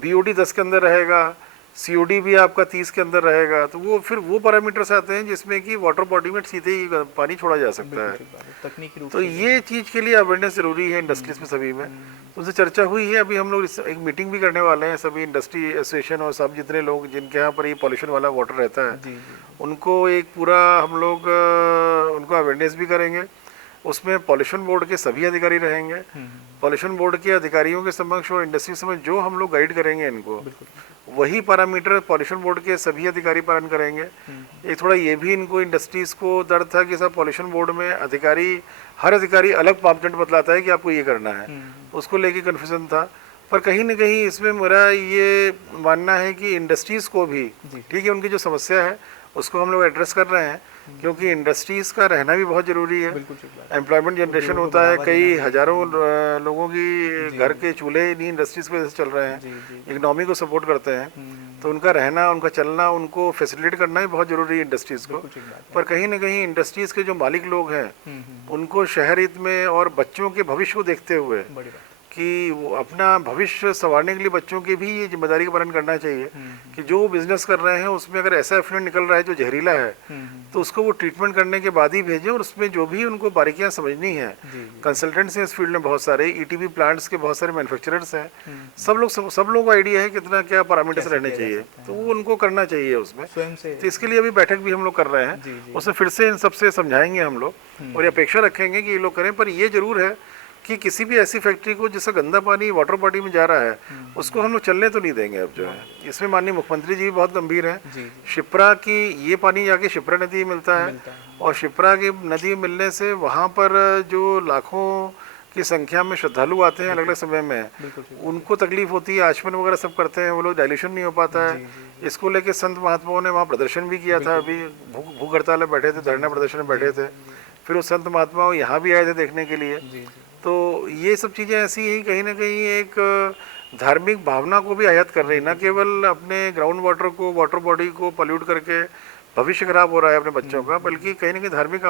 BOD 10 के अंदर रहेगा, COD भी आपका 30 के अंदर रहेगा। तो वो फिर वो पैरामीटर्स आते हैं जिसमें कि वाटर बॉडी में सीधे ही पानी छोड़ा जा सकता है। तकनीकी रूप तो ये चीज़ के लिए अवेयरनेस जरूरी है इंडस्ट्रीज में सभी में। तो उनसे चर्चा हुई है, अभी हम लोग एक मीटिंग भी करने वाले हैं, सभी इंडस्ट्री एसोसिएशन और सब जितने लोग जिनके यहाँ पर ये पॉल्यूशन वाला वाटर रहता है उनको एक पूरा हम लोग उनको अवेयरनेस भी करेंगे। उसमें पॉल्यूशन बोर्ड के सभी अधिकारी रहेंगे, पॉल्यूशन बोर्ड के अधिकारियों के समक्ष और इंडस्ट्री समक्ष जो हम लोग गाइड करेंगे इनको, वही पैरामीटर पॉल्यूशन बोर्ड के सभी अधिकारी पालन करेंगे। एक थोड़ा ये भी इनको इंडस्ट्रीज को दर्द था कि सब पॉल्यूशन बोर्ड में अधिकारी, हर अधिकारी अलग मापदंड बतलाता है कि आपको ये करना है, उसको लेके कन्फ्यूजन था। पर कहीं ना कहीं इसमें मेरा ये मानना है कि इंडस्ट्रीज को भी, ठीक है, उनकी जो समस्या है उसको हम लोग एड्रेस कर रहे हैं, क्योंकि इंडस्ट्रीज का रहना भी बहुत ज़रूरी है। एम्प्लॉयमेंट जनरेशन होता है, कई हज़ारों लोगों की घर के चूल्हे नहीं इंडस्ट्रीज की वजह से चल रहे हैं, इकनॉमी को सपोर्ट करते हैं, तो उनका रहना, उनका चलना, उनको फैसिलिटेट करना भी बहुत ज़रूरी है इंडस्ट्रीज़ को। पर कहीं ना कहीं इंडस्ट्रीज़ के जो मालिक लोग हैं उनको शहर हित में और बच्चों के भविष्य को देखते हुए कि वो अपना भविष्य संवारने के लिए बच्चों की भी ये जिम्मेदारी का पालन करना चाहिए कि जो बिजनेस कर रहे हैं उसमें अगर ऐसा एफ्लुएंट निकल रहा है जो जहरीला है तो उसको वो ट्रीटमेंट करने के बाद ही भेजें, और उसमें जो भी उनको बारीकियां समझनी है, कंसल्टेंट्स हैं इस फील्ड में बहुत सारे, ETP प्लांट्स के बहुत सारे मैन्युफैक्चरर्स हैं, सब लोगों को आइडिया है कितना क्या पैरामीटर्स रहने चाहिए, तो वो उनको करना चाहिए उसमें। तो इसके लिए अभी बैठक भी हम लोग कर रहे हैं, उसमें फिर से इन सबसे समझाएंगे हम लोग और ये अपेक्षा रखेंगे कि ये लोग करें। पर ये जरूर है कि किसी भी ऐसी फैक्ट्री को जिसका गंदा पानी वाटर बॉडी में जा रहा है उसको हम लोग चलने तो नहीं देंगे। अब जो है इसमें माननीय मुख्यमंत्री जी भी बहुत गंभीर हैं। शिप्रा की ये पानी जाके शिप्रा नदी में मिलता है और शिप्रा की नदी में मिलने से वहाँ पर जो लाखों की संख्या में श्रद्धालु आते हैं अलग अलग समय में, उनको तकलीफ होती है, आचमन वगैरह सब करते हैं, वो लोग डाइल्यूशन नहीं हो पाता है। इसको लेके संत महात्माओं ने वहाँ प्रदर्शन भी किया था, अभी भूख हड़ताल में बैठे थे, धरना प्रदर्शन में बैठे थे। फिर उस संत महात्मा यहाँ भी आए थे देखने के लिए। जी। तो ये सब चीज़ें ऐसी हैं, कहीं ना कहीं एक धार्मिक भावना को भी आयात कर रही, ना केवल अपने ग्राउंड वाटर को, वाटर बॉडी को पॉल्यूट करके भविष्य खराब हो रहा है अपने बच्चों का, बल्कि कहीं ना कहीं धार्मिक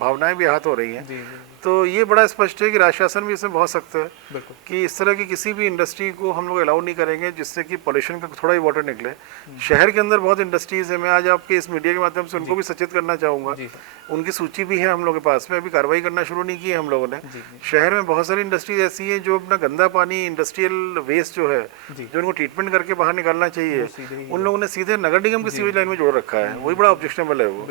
भावनाएं भी आहत हो रही हैं। जी। तो ये बड़ा स्पष्ट है कि राज्य शासन भी इसमें बहुत सख्त है बिल्कुल। कि इस तरह की किसी भी इंडस्ट्री को हम लोग अलाउ नहीं करेंगे जिससे कि पोल्यूशन का थोड़ा ही वाटर निकले। शहर के अंदर बहुत इंडस्ट्रीज है, मैं आज आपके इस मीडिया के माध्यम से उनको भी सचेत करना चाहूँगा। उनकी सूची भी है हम लोग के पास में, अभी कार्रवाई करना शुरू नहीं की है हम लोगों ने। शहर में बहुत सारी इंडस्ट्रीज ऐसी हैं जो अपना गंदा पानी, इंडस्ट्रियल वेस्ट जो है, जो उनको ट्रीटमेंट करके बाहर निकालना चाहिए, उन लोगों ने सीधे नगर निगम की सीवेज लाइन में जोड़ रखा है। वही बड़ा ऑब्जेक्शनेबल है वो।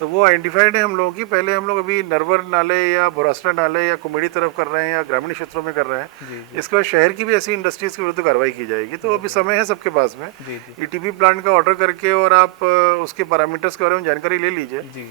तो वो आइडेंटिफाइड है हम लोगों की। पहले हम लोग अभी नरवर नाले या भोरासला नाले या कुमेड़ी तरफ कर रहे हैं या ग्रामीण क्षेत्रों में कर रहे हैं। इसके बाद शहर की भी ऐसी इंडस्ट्रीज के विरुद्ध कार्रवाई की जाएगी। तो अभी समय है सबके पास में, ईटीपी प्लांट का ऑर्डर करके और आप उसके पैरामीटर्स के बारे में जानकारी ले लीजिए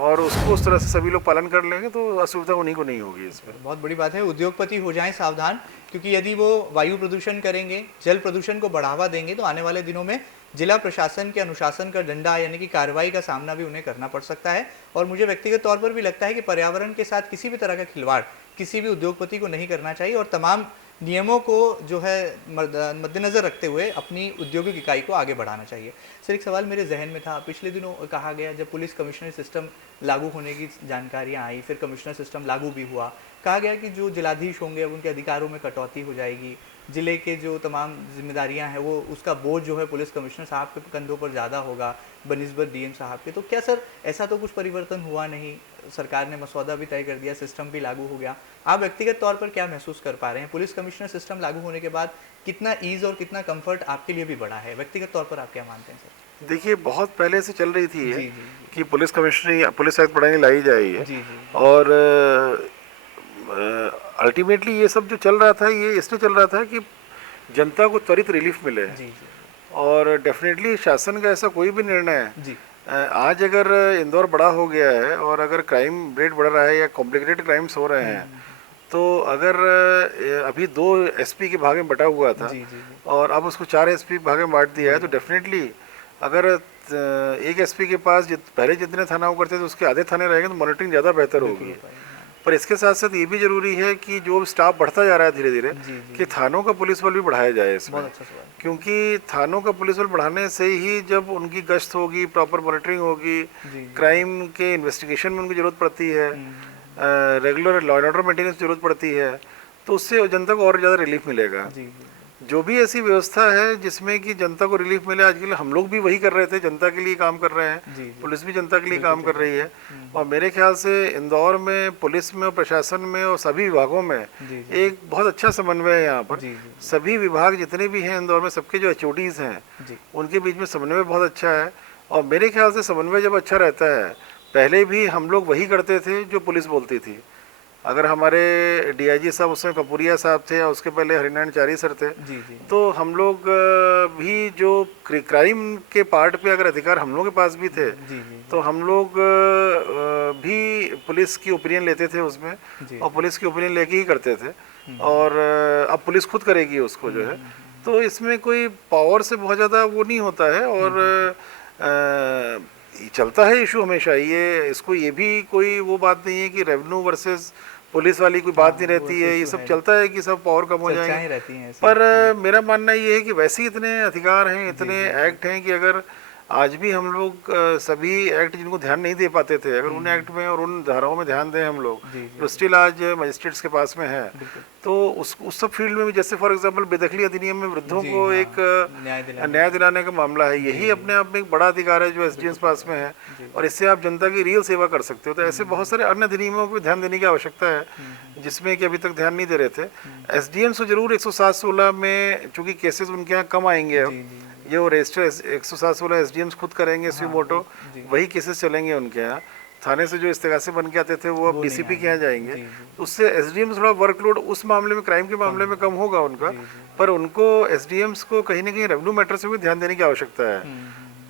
और उसको उस तरह से सभी लोग पालन कर लेंगे तो असुविधा उन्हीं को नहीं होगी। इसमें बहुत बड़ी बात है, उद्योगपति हो जाएं सावधान, क्योंकि यदि वो वायु प्रदूषण करेंगे, जल प्रदूषण को बढ़ावा देंगे, तो आने वाले दिनों में जिला प्रशासन के अनुशासन का डंडा यानी कि कार्रवाई का सामना भी उन्हें करना पड़ सकता है। और मुझे व्यक्तिगत तौर पर भी लगता है कि पर्यावरण के साथ किसी भी तरह का खिलवाड़ किसी भी उद्योगपति को नहीं करना चाहिए और तमाम नियमों को जो है मद्देनजर रखते हुए अपनी औद्योगिक इकाई को आगे बढ़ाना चाहिए। सर, एक सवाल मेरे जहन में था, पिछले दिनों कहा गया जब पुलिस कमिश्नर सिस्टम लागू होने की जानकारियां आई, फिर कमिश्नर सिस्टम लागू भी हुआ, कहा गया कि जो जिलाधीश होंगे अब उनके अधिकारों में कटौती हो जाएगी, जिले के जो तमाम जिम्मेदारियां हैं वो उसका बोझ जो है पुलिस कमिश्नर साहब के कंधों पर ज़्यादा होगा बनिस्बत डीएम साहब के। तो क्या सर ऐसा तो कुछ परिवर्तन हुआ नहीं? सरकार ने मसौदा भी तय कर दिया, सिस्टम भी लागू हो गया। आप व्यक्तिगत तौर पर क्या महसूस कर पा रहे हैं? पुलिस कमिश्नर सिस्टम लागू होने के बाद कितना ईज और कितना कंफर्ट आपके लिए भी बढ़ा है? व्यक्तिगत तौर पर आप क्या मानते हैं सर? देखिए, बहुत पहले से चल रही थी ये कि पुलिस कमिश्नर, पुलिस आयुक्त बढ़ाने लाई जाएगी और अल्टीमेटली ये सब जो चल रहा था ये इसलिए चल रहा था कि जनता को त्वरित रिलीफ मिले। और डेफिनेटली शासन का ऐसा कोई भी निर्णय है, आज अगर इंदौर बड़ा हो गया है और अगर क्राइम रेट बढ़ रहा है या कॉम्प्लिकेटेड क्राइम्स हो रहे हैं, तो अगर अभी 2 एसपी के भाग में बटा हुआ था और अब उसको 4 एसपी भाग में बांट दिया है, तो डेफिनेटली अगर एक एसपी के पास पहले जितने थाना वो करते थे उसके आधे थाने रहेंगे तो मॉनिटरिंग ज़्यादा बेहतर होगी। पर इसके साथ साथ ये भी जरूरी है कि जो स्टाफ बढ़ता जा रहा है धीरे धीरे कि थानों का पुलिस बल भी बढ़ाया जाए इसमें। क्योंकि थानों का पुलिस बल बढ़ाने से ही जब उनकी गश्त होगी, प्रॉपर मॉनिटरिंग होगी, क्राइम के इन्वेस्टिगेशन में उनकी जरूरत पड़ती है, regular law and order maintenance की जरूरत पड़ती है, तो उससे जनता को और ज़्यादा रिलीफ मिलेगा। जो भी ऐसी व्यवस्था है जिसमें कि जनता को रिलीफ मिले, आजकल हम लोग भी वही कर रहे थे, जनता के लिए काम कर रहे हैं, पुलिस भी जनता के लिए काम कर रही है। और मेरे ख्याल से इंदौर में पुलिस में और प्रशासन में और सभी विभागों में एक बहुत अच्छा समन्वय है। यहाँ पर सभी विभाग जितने भी हैं इंदौर में, सबके जो HODs हैं उनके बीच में समन्वय बहुत अच्छा है। और मेरे ख्याल से समन्वय जब अच्छा रहता है, पहले भी हम लोग वही करते थे जो पुलिस बोलती थी। अगर हमारे DIG साहब उसमें कपूरिया साहब थे या उसके पहले हरिनारायणचारी सर थे, तो हम लोग भी जो क्राइम के पार्ट पे अगर अधिकार हम लोग के पास भी थे, तो हम लोग भी पुलिस की ओपिनियन लेते थे उसमें और पुलिस की ओपिनियन लेके ही करते थे। और अब पुलिस खुद करेगी उसको जो है, तो इसमें कोई पावर से बहुत ज़्यादा वो नहीं होता है। और चलता है इशू हमेशा ये, इसको ये भी कोई वो बात नहीं है कि रेवेन्यू वर्सेस पुलिस वाली कोई बात नहीं रहती है, ये सब चलता है कि सब पावर कम हो जाएंगे। पर मेरा मानना ये है कि वैसे ही इतने अधिकार हैं, इतने एक्ट हैं कि अगर आज भी हम लोग सभी एक्ट जिनको ध्यान नहीं दे पाते थे, अगर उन एक्ट में और उन धाराओं में ध्यान दें हम लोग, जो स्टिल आज मजिस्ट्रेट्स के पास में है, तो उस सब फील्ड में भी, जैसे फॉर एग्जांपल बेदखली अधिनियम में वृद्धों को एक न्याय दिलाने का मामला है, यही अपने आप में एक बड़ा अधिकार है जो SDMs पास में है और इससे आप जनता की रियल सेवा कर सकते हो। तो ऐसे बहुत सारे अन्य अधिनियमों पर ध्यान देने की आवश्यकता है जिसमें कि अभी तक ध्यान नहीं दे रहे थे। SDMs को जरूर 107-16 में चूँकि केसेस उनके यहाँ कम आएंगे, ये वो रजिस्टर 107-16 SDMs खुद करेंगे स्वी मोटो, वही केसेस चलेंगे उनके यहाँ। थाने से जो इस्तेगासे बन के आते थे वो अब DCP के यहाँ जाएंगे, तो उससे SDMs थोड़ा वर्कलोड उस मामले में, क्राइम के मामले में कम होगा उनका। पर उनको SDMs को कहीं ना कहीं रेवेन्यू मैटर से भी ध्यान देने की आवश्यकता है।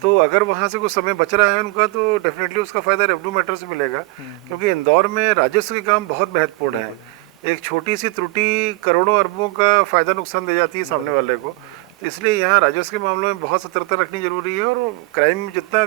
तो अगर वहाँ से कुछ समय बच रहा है उनका, तो डेफिनेटली उसका फायदा रेवेन्यू मैटर से मिलेगा, क्योंकि इंदौर में राजस्व के काम बहुत महत्वपूर्ण है। एक छोटी सी त्रुटि करोड़ों अरबों का फायदा नुकसान दे जाती है सामने वाले को, तो इसलिए यहाँ राजस्व के मामलों में बहुत सतर्कता रखनी जरूरी है। और क्राइम जितना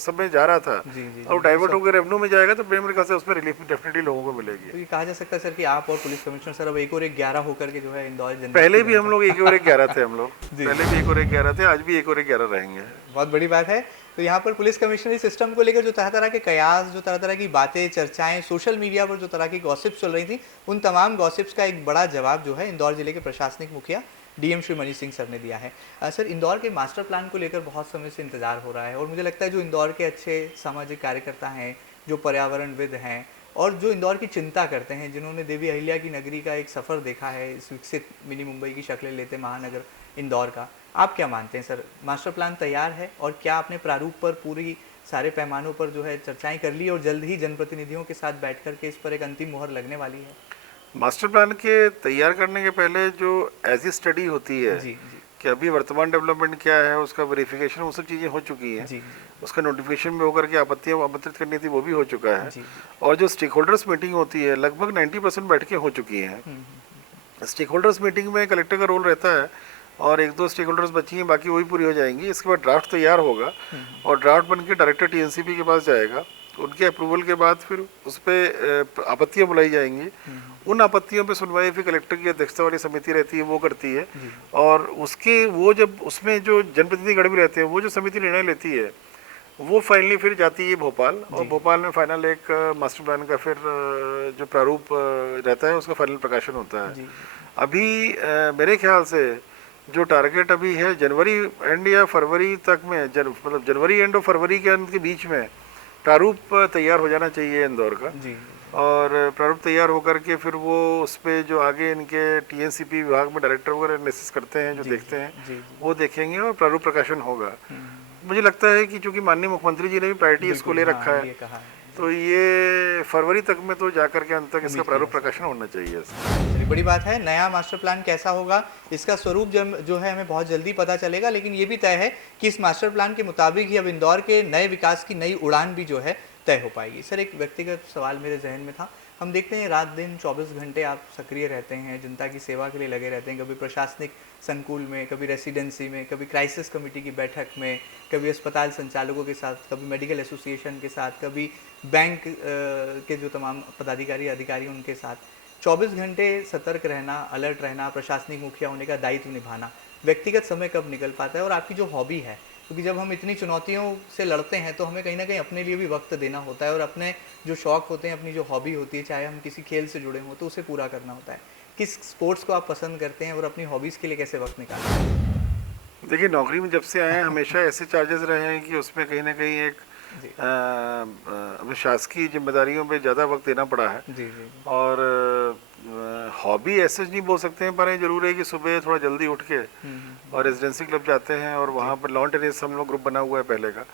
समय जा रहा था, जी जी और डाइवर्ट होकर रेवेन्यू में जाएगा तो मेरे ख्याल से उसमें रिलीफ डेफिनेटली लोगों को मिलेगी। तो ये कहा जा सकता है सर कि आप और पुलिस कमिश्नर सर अब 1 और 1 11 होकर के जो है इंदौर जनता पहले भी हम लोग 1 और 1 11 थे, हम लोग जी। पहले भी 1 और 1 11 थे, आज भी 1 और 1 11 रहेंगे। बहुत बड़ी बात है। तो यहाँ पर पुलिस कमिश्नरी सिस्टम को लेकर जो तरह-तरह के कयास, जो तरह-तरह की बातें, चर्चाएँ, सोशल मीडिया पर जो तरह की गॉसिप्स चल रही थी, उन तमाम गॉसिप्स का एक बड़ा जवाब जो है इंदौर जिले के प्रशासनिक मुखिया डीएम श्री मनीष सिंह सर ने दिया है। सर, इंदौर के मास्टर प्लान को लेकर बहुत समय से इंतजार हो रहा है और मुझे लगता है जो इंदौर के अच्छे सामाजिक कार्यकर्ता हैं, जो पर्यावरणविद हैं और जो इंदौर की चिंता करते हैं, जिन्होंने देवी अहिल्या की नगरी का एक सफ़र देखा है, इस विकसित मिनी मुंबई की शक्लें लेते महानगर इंदौर का, आप क्या मानते हैं सर, मास्टर प्लान तैयार है और क्या आपने प्रारूप पर पूरी सारे पैमानों पर जो है चर्चाएं कर ली और जल्द ही जनप्रतिनिधियों के साथ बैठ कर के इस पर एक अंतिम मुहर लगने वाली है? मास्टर प्लान के तैयार करने के पहले जो एज स्टडी होती है जी जी कि अभी वर्तमान डेवलपमेंट क्या है, उसका वेरिफिकेशन, वो सब चीज़ें हो चुकी हैं। जी उसका नोटिफिकेशन में होकर के आपत्तियाँ आमंत्रित करनी थी, वो भी हो चुका है। जी जी और जो स्टेक होल्डर्स मीटिंग होती है लगभग 90% बैठकें हो चुकी हैं। स्टेक होल्डर्स मीटिंग में कलेक्टर का रोल रहता है और 1-2 स्टेक होल्डर्स बची हैं, बाकी वही पूरी हो जाएंगी। इसके बाद ड्राफ्ट तैयार होगा और ड्राफ्ट बन के डायरेक्टर टीएनसीपी के पास जाएगा। तो उनके अप्रूवल के बाद फिर उस पर आपत्तियाँ बुलाई जाएंगी। उन आपत्तियों पे सुनवाई फिर कलेक्टर की अध्यक्षता वाली समिति रहती है, वो करती है। और उसके वो जब उसमें जो जनप्रतिनिधि गण भी रहते हैं, वो जो समिति निर्णय लेती है वो फाइनली फिर जाती है भोपाल, और भोपाल में फाइनल एक मास्टर प्लान का फिर जो प्रारूप रहता है उसका फाइनल प्रकाशन होता है। अभी मेरे ख्याल से जो टारगेट अभी है जनवरी एंड या फरवरी तक में, मतलब जनवरी एंड और फरवरी के अंत के बीच में प्रारूप तैयार हो जाना चाहिए इंदौर का। और प्रारूप तैयार होकर के फिर वो उस पर जो आगे इनके टीएनसीपी विभाग में डायरेक्टर वगैरह एनालिसिस करते हैं, जो देखते हैं वो देखेंगे और प्रारूप प्रकाशन होगा। मुझे लगता है कि चूंकि माननीय मुख्यमंत्री जी ने भी प्रायोरिटी इसको ले रखा है, तो ये फरवरी तक में तो जाकर के अंत तक इसका प्रारूप प्रकाशन होना चाहिए। चलिए, बड़ी बात है। नया मास्टर प्लान कैसा होगा, इसका स्वरूप जो है हमें बहुत जल्दी पता चलेगा, लेकिन ये भी तय है कि इस मास्टर प्लान के मुताबिक ही अब इंदौर के नए विकास की नई उड़ान भी जो है तय हो पाएगी। सर, एक व्यक्तिगत सवाल मेरे जहन में था, हम देखते हैं रात दिन 24 घंटे आप सक्रिय रहते हैं, जनता की सेवा के लिए लगे रहते हैं, कभी प्रशासनिक संकुल में, कभी रेसिडेंसी में, कभी क्राइसिस कमेटी की बैठक में, कभी अस्पताल संचालकों के साथ, कभी मेडिकल एसोसिएशन के साथ, कभी बैंक के जो तमाम पदाधिकारी अधिकारी उनके साथ। 24 घंटे सतर्क रहना, अलर्ट रहना, प्रशासनिक मुखिया होने का दायित्व निभाना, व्यक्तिगत समय कब निकल पाता है? और आपकी जो हॉबी है, क्योंकि जब हम इतनी चुनौतियों से लड़ते हैं तो हमें कहीं ना कहीं अपने लिए भी वक्त देना होता है और अपने जो शौक होते हैं, अपनी जो हॉबी होती है, चाहे हम किसी खेल से जुड़े हों तो उसे पूरा करना होता है। किस स्पोर्ट्स को आप पसंद करते हैं और अपनी हॉबीज़ के लिए कैसे वक्त निकालते हैं? देखिए, नौकरी में जब से आए हैं हमेशा ऐसे चार्जेस रहे हैं कि उसमें कहीं ना कहीं एक अपनी शासकीय जिम्मेदारियों पे ज़्यादा वक्त देना पड़ा है। जी जी और हॉबी ऐसे नहीं बोल सकते हैं, पर ये जरूर है कि सुबह थोड़ा जल्दी उठ के और रेजिडेंसी क्लब जाते हैं और वहाँ पर लॉन टेनिस हम लोग ग्रुप बना हुआ है पहले का,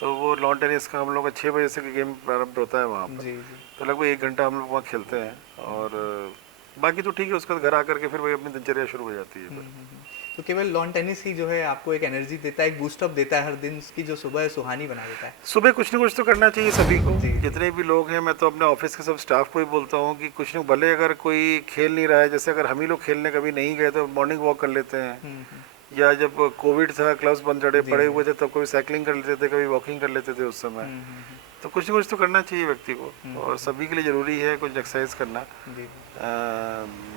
तो वो लॉन टेनिस का हम लोग का 6 बजे से गेम प्रारंभ होता है वहाँ पर। तो लगभग 1 घंटा हम लोग वहाँ खेलते हैं और बाकी तो ठीक है, उसके बाद घर आकर के फिर वही अपनी दिनचर्या शुरू हो जाती है। तो केवल लॉन टेनिस ही जो है आपको एक एनर्जी देता है, एक बूस्टअप देता है, हर दिन की जो सुबह है सुहानी बना देता है? सुबह कुछ ना कुछ तो करना चाहिए सभी को, जितने भी लोग हैं। मैं तो अपने ऑफिस के सब स्टाफ को ही बोलता हूँ कि कुछ नहीं, भले अगर कोई खेल नहीं रहा है, जैसे अगर हम ही लोग खेलने कभी नहीं गए तो मॉर्निंग वॉक कर लेते हैं, या जब कोविड था क्लब्स बंद पड़े हुए थे तब कभी साइकिलिंग कर लेते थे, कभी वॉकिंग कर लेते थे उस समय। तो कुछ ना कुछ तो करना चाहिए व्यक्ति को, और सभी के लिए ज़रूरी है कुछ एक्सरसाइज करना।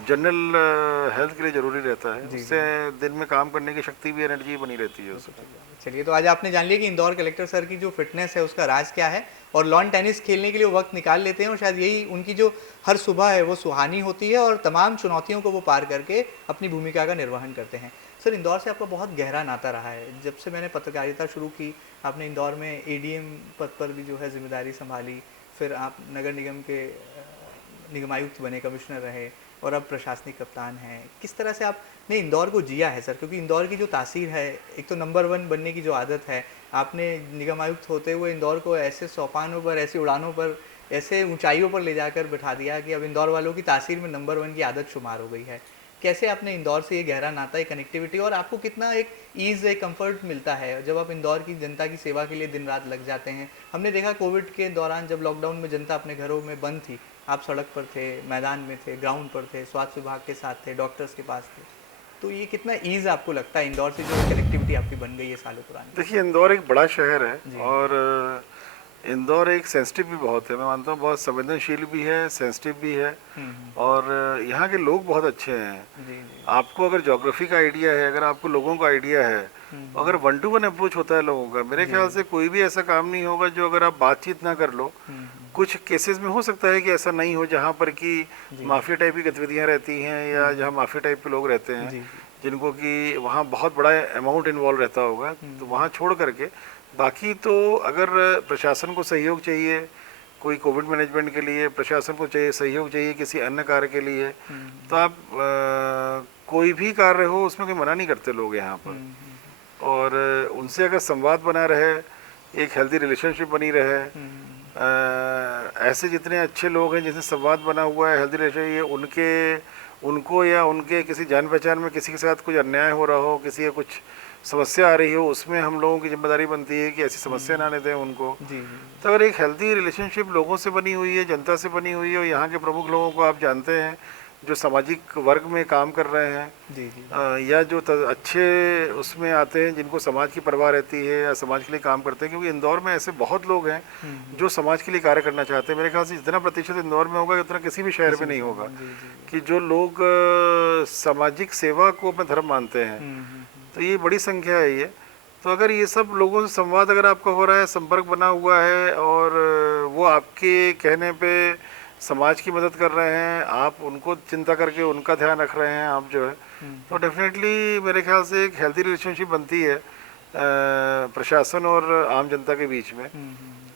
जनरल हेल्थ के लिए ज़रूरी रहता है, उससे दिन में काम करने की शक्ति भी, एनर्जी बनी रहती है उसमें। चलिए, तो आज आपने जान लिया कि इंदौर कलेक्टर सर की जो फिटनेस है उसका राज क्या है, और लॉन टेनिस खेलने के लिए वो वक्त निकाल लेते हैं, और शायद यही उनकी जो हर सुबह है वो सुहानी होती है और तमाम चुनौतियों को वो पार करके अपनी भूमिका का निर्वहन करते हैं। सर, इंदौर से आपका बहुत गहरा नाता रहा है। जब से मैंने पत्रकारिता शुरू की, आपने इंदौर में एडीएम पद पर भी जो है जिम्मेदारी संभाली, फिर आप नगर निगम के निगमायुक्त बने, कमिश्नर रहे, और अब प्रशासनिक कप्तान हैं। किस तरह से आपने इंदौर को जिया है सर? क्योंकि इंदौर की जो तासीर है, एक तो नंबर 1 बनने की जो आदत है, आपने निगमायुक्त होते हुए इंदौर को ऐसे सोपानों पर, ऐसी उड़ानों पर, ऐसे ऊंचाइयों पर ले जाकर बिठा दिया कि अब इंदौर वालों की तासीर में नंबर 1 की आदत शुमार हो गई है। कैसे आपने इंदौर से ये गहरा नाता, एक कनेक्टिविटी, और आपको कितना एक ईज़, एक कंफर्ट मिलता है जब आप इंदौर की जनता की सेवा के लिए दिन रात लग जाते हैं? हमने देखा कोविड के दौरान जब लॉकडाउन में जनता अपने घरों में बंद थी, आप सड़क पर थे, मैदान में थे, ग्राउंड पर थे, स्वास्थ्य विभाग के साथ थे, डॉक्टर्स के पास थे। तो ये कितना ईज आपको लगता है इंदौर से जो कनेक्टिविटी आपकी बन गई है सालों पुरानी? देखिए, इंदौर एक बड़ा शहर है और इंदौर एक सेंसिटिव भी बहुत है, मैं मानता हूँ बहुत संवेदनशील भी है, सेंसिटिव भी है और यहाँ के लोग बहुत अच्छे हैं। आपको अगर ज्योग्राफी का आइडिया है, अगर आपको लोगों का आइडिया है, अगर 1-to-1 अप्रोच होता है लोगों का, मेरे ख्याल से कोई भी ऐसा काम नहीं होगा जो अगर आप बातचीत ना कर लो। कुछ केसेस में हो सकता है कि ऐसा नहीं हो जहाँ पर कि माफिया टाइप की गतिविधियाँ रहती हैं या जहाँ माफिया टाइप के लोग रहते हैं जिनको कि वहाँ बहुत बड़ा अमाउंट इन्वॉल्व रहता होगा, तो वहाँ छोड़ करके बाकी तो अगर प्रशासन को सहयोग चाहिए, कोई कोविड मैनेजमेंट के लिए प्रशासन को चाहिए सहयोग चाहिए, किसी अन्य कार्य के लिए, तो आप कोई भी कार्य हो उसमें कोई मना नहीं करते लोग यहाँ पर। और उनसे अगर संवाद बना रहे, एक हेल्दी रिलेशनशिप बनी रहे, ऐसे जितने अच्छे लोग हैं जिनसे संवाद बना हुआ है, हेल्दी रिलेशनशिप, ये उनको या उनके किसी जान पहचान में किसी के साथ कुछ अन्याय हो रहा हो, किसी का कुछ समस्या आ रही हो, उसमें हम लोगों की जिम्मेदारी बनती है कि ऐसी समस्या ना आने दें उनको। तो अगर एक हेल्दी रिलेशनशिप लोगों से बनी हुई है, जनता से बनी हुई है, और यहाँ के प्रमुख लोगों को आप जानते हैं जो सामाजिक वर्ग में काम कर रहे हैं या जो अच्छे उसमें आते हैं, जिनको समाज की परवाह रहती है या समाज के लिए काम करते हैं, क्योंकि इंदौर में ऐसे बहुत लोग हैं जो समाज के लिए कार्य करना चाहते हैं। मेरे ख्याल से जितना प्रतिशत इंदौर में होगा उतना किसी भी शहर में नहीं होगा कि जो लोग सामाजिक सेवा को अपना धर्म मानते हैं। तो ये बड़ी संख्या है ये। तो अगर ये सब लोगों से संवाद अगर आपका हो रहा है, संपर्क बना हुआ है और वो आपके कहने पे समाज की मदद कर रहे हैं, आप उनको चिंता करके उनका ध्यान रख रहे हैं आप जो है, तो डेफिनेटली मेरे ख्याल से एक हेल्दी रिलेशनशिप बनती है प्रशासन और आम जनता के बीच में।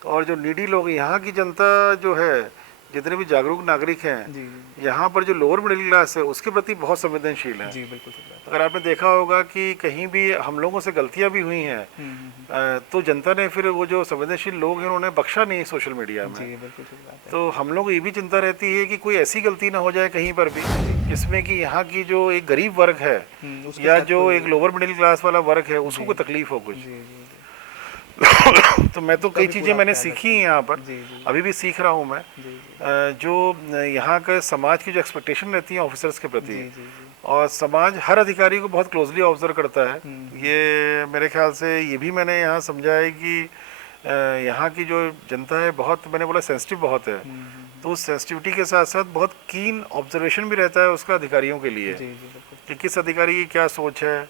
और जो नीडी लोग, यहाँ की जनता जो है, जितने भी जागरूक नागरिक हैं, यहाँ पर जो लोअर मिडिल क्लास है उसके प्रति बहुत संवेदनशील है। जी बिल्कुल। अगर आपने देखा होगा कि कहीं भी हम लोगों से गलतियाँ भी हुई हैं तो जनता ने फिर वो जो संवेदनशील लोग हैं उन्होंने बख्शा नहीं सोशल मीडिया में। जी बिल्कुल। तो हम लोग ये भी चिंता रहती है कि कोई ऐसी गलती ना हो जाए कहीं पर भी जिसमें कि यहाँ की जो एक गरीब वर्ग है या जो एक लोअर मिडिल क्लास वाला वर्ग है उसको कोई तकलीफ हो कुछ। तो मैं तो कई चीज़ें मैंने सीखी हैं यहाँ पर, अभी भी सीख रहा हूँ मैं, जो यहाँ के समाज की जो एक्सपेक्टेशन रहती है ऑफिसर्स के प्रति, और समाज हर अधिकारी को बहुत क्लोजली ऑब्जर्व करता है। ये मेरे ख्याल से ये भी मैंने यहाँ समझा है कि यहाँ की जो जनता है बहुत, मैंने बोला सेंसिटिव बहुत है, तो उस सेंसिटिविटी के साथ साथ बहुत कीन ऑब्जर्वेशन भी रहता है उसका अधिकारियों के लिए कि किस अधिकारी की क्या सोच है,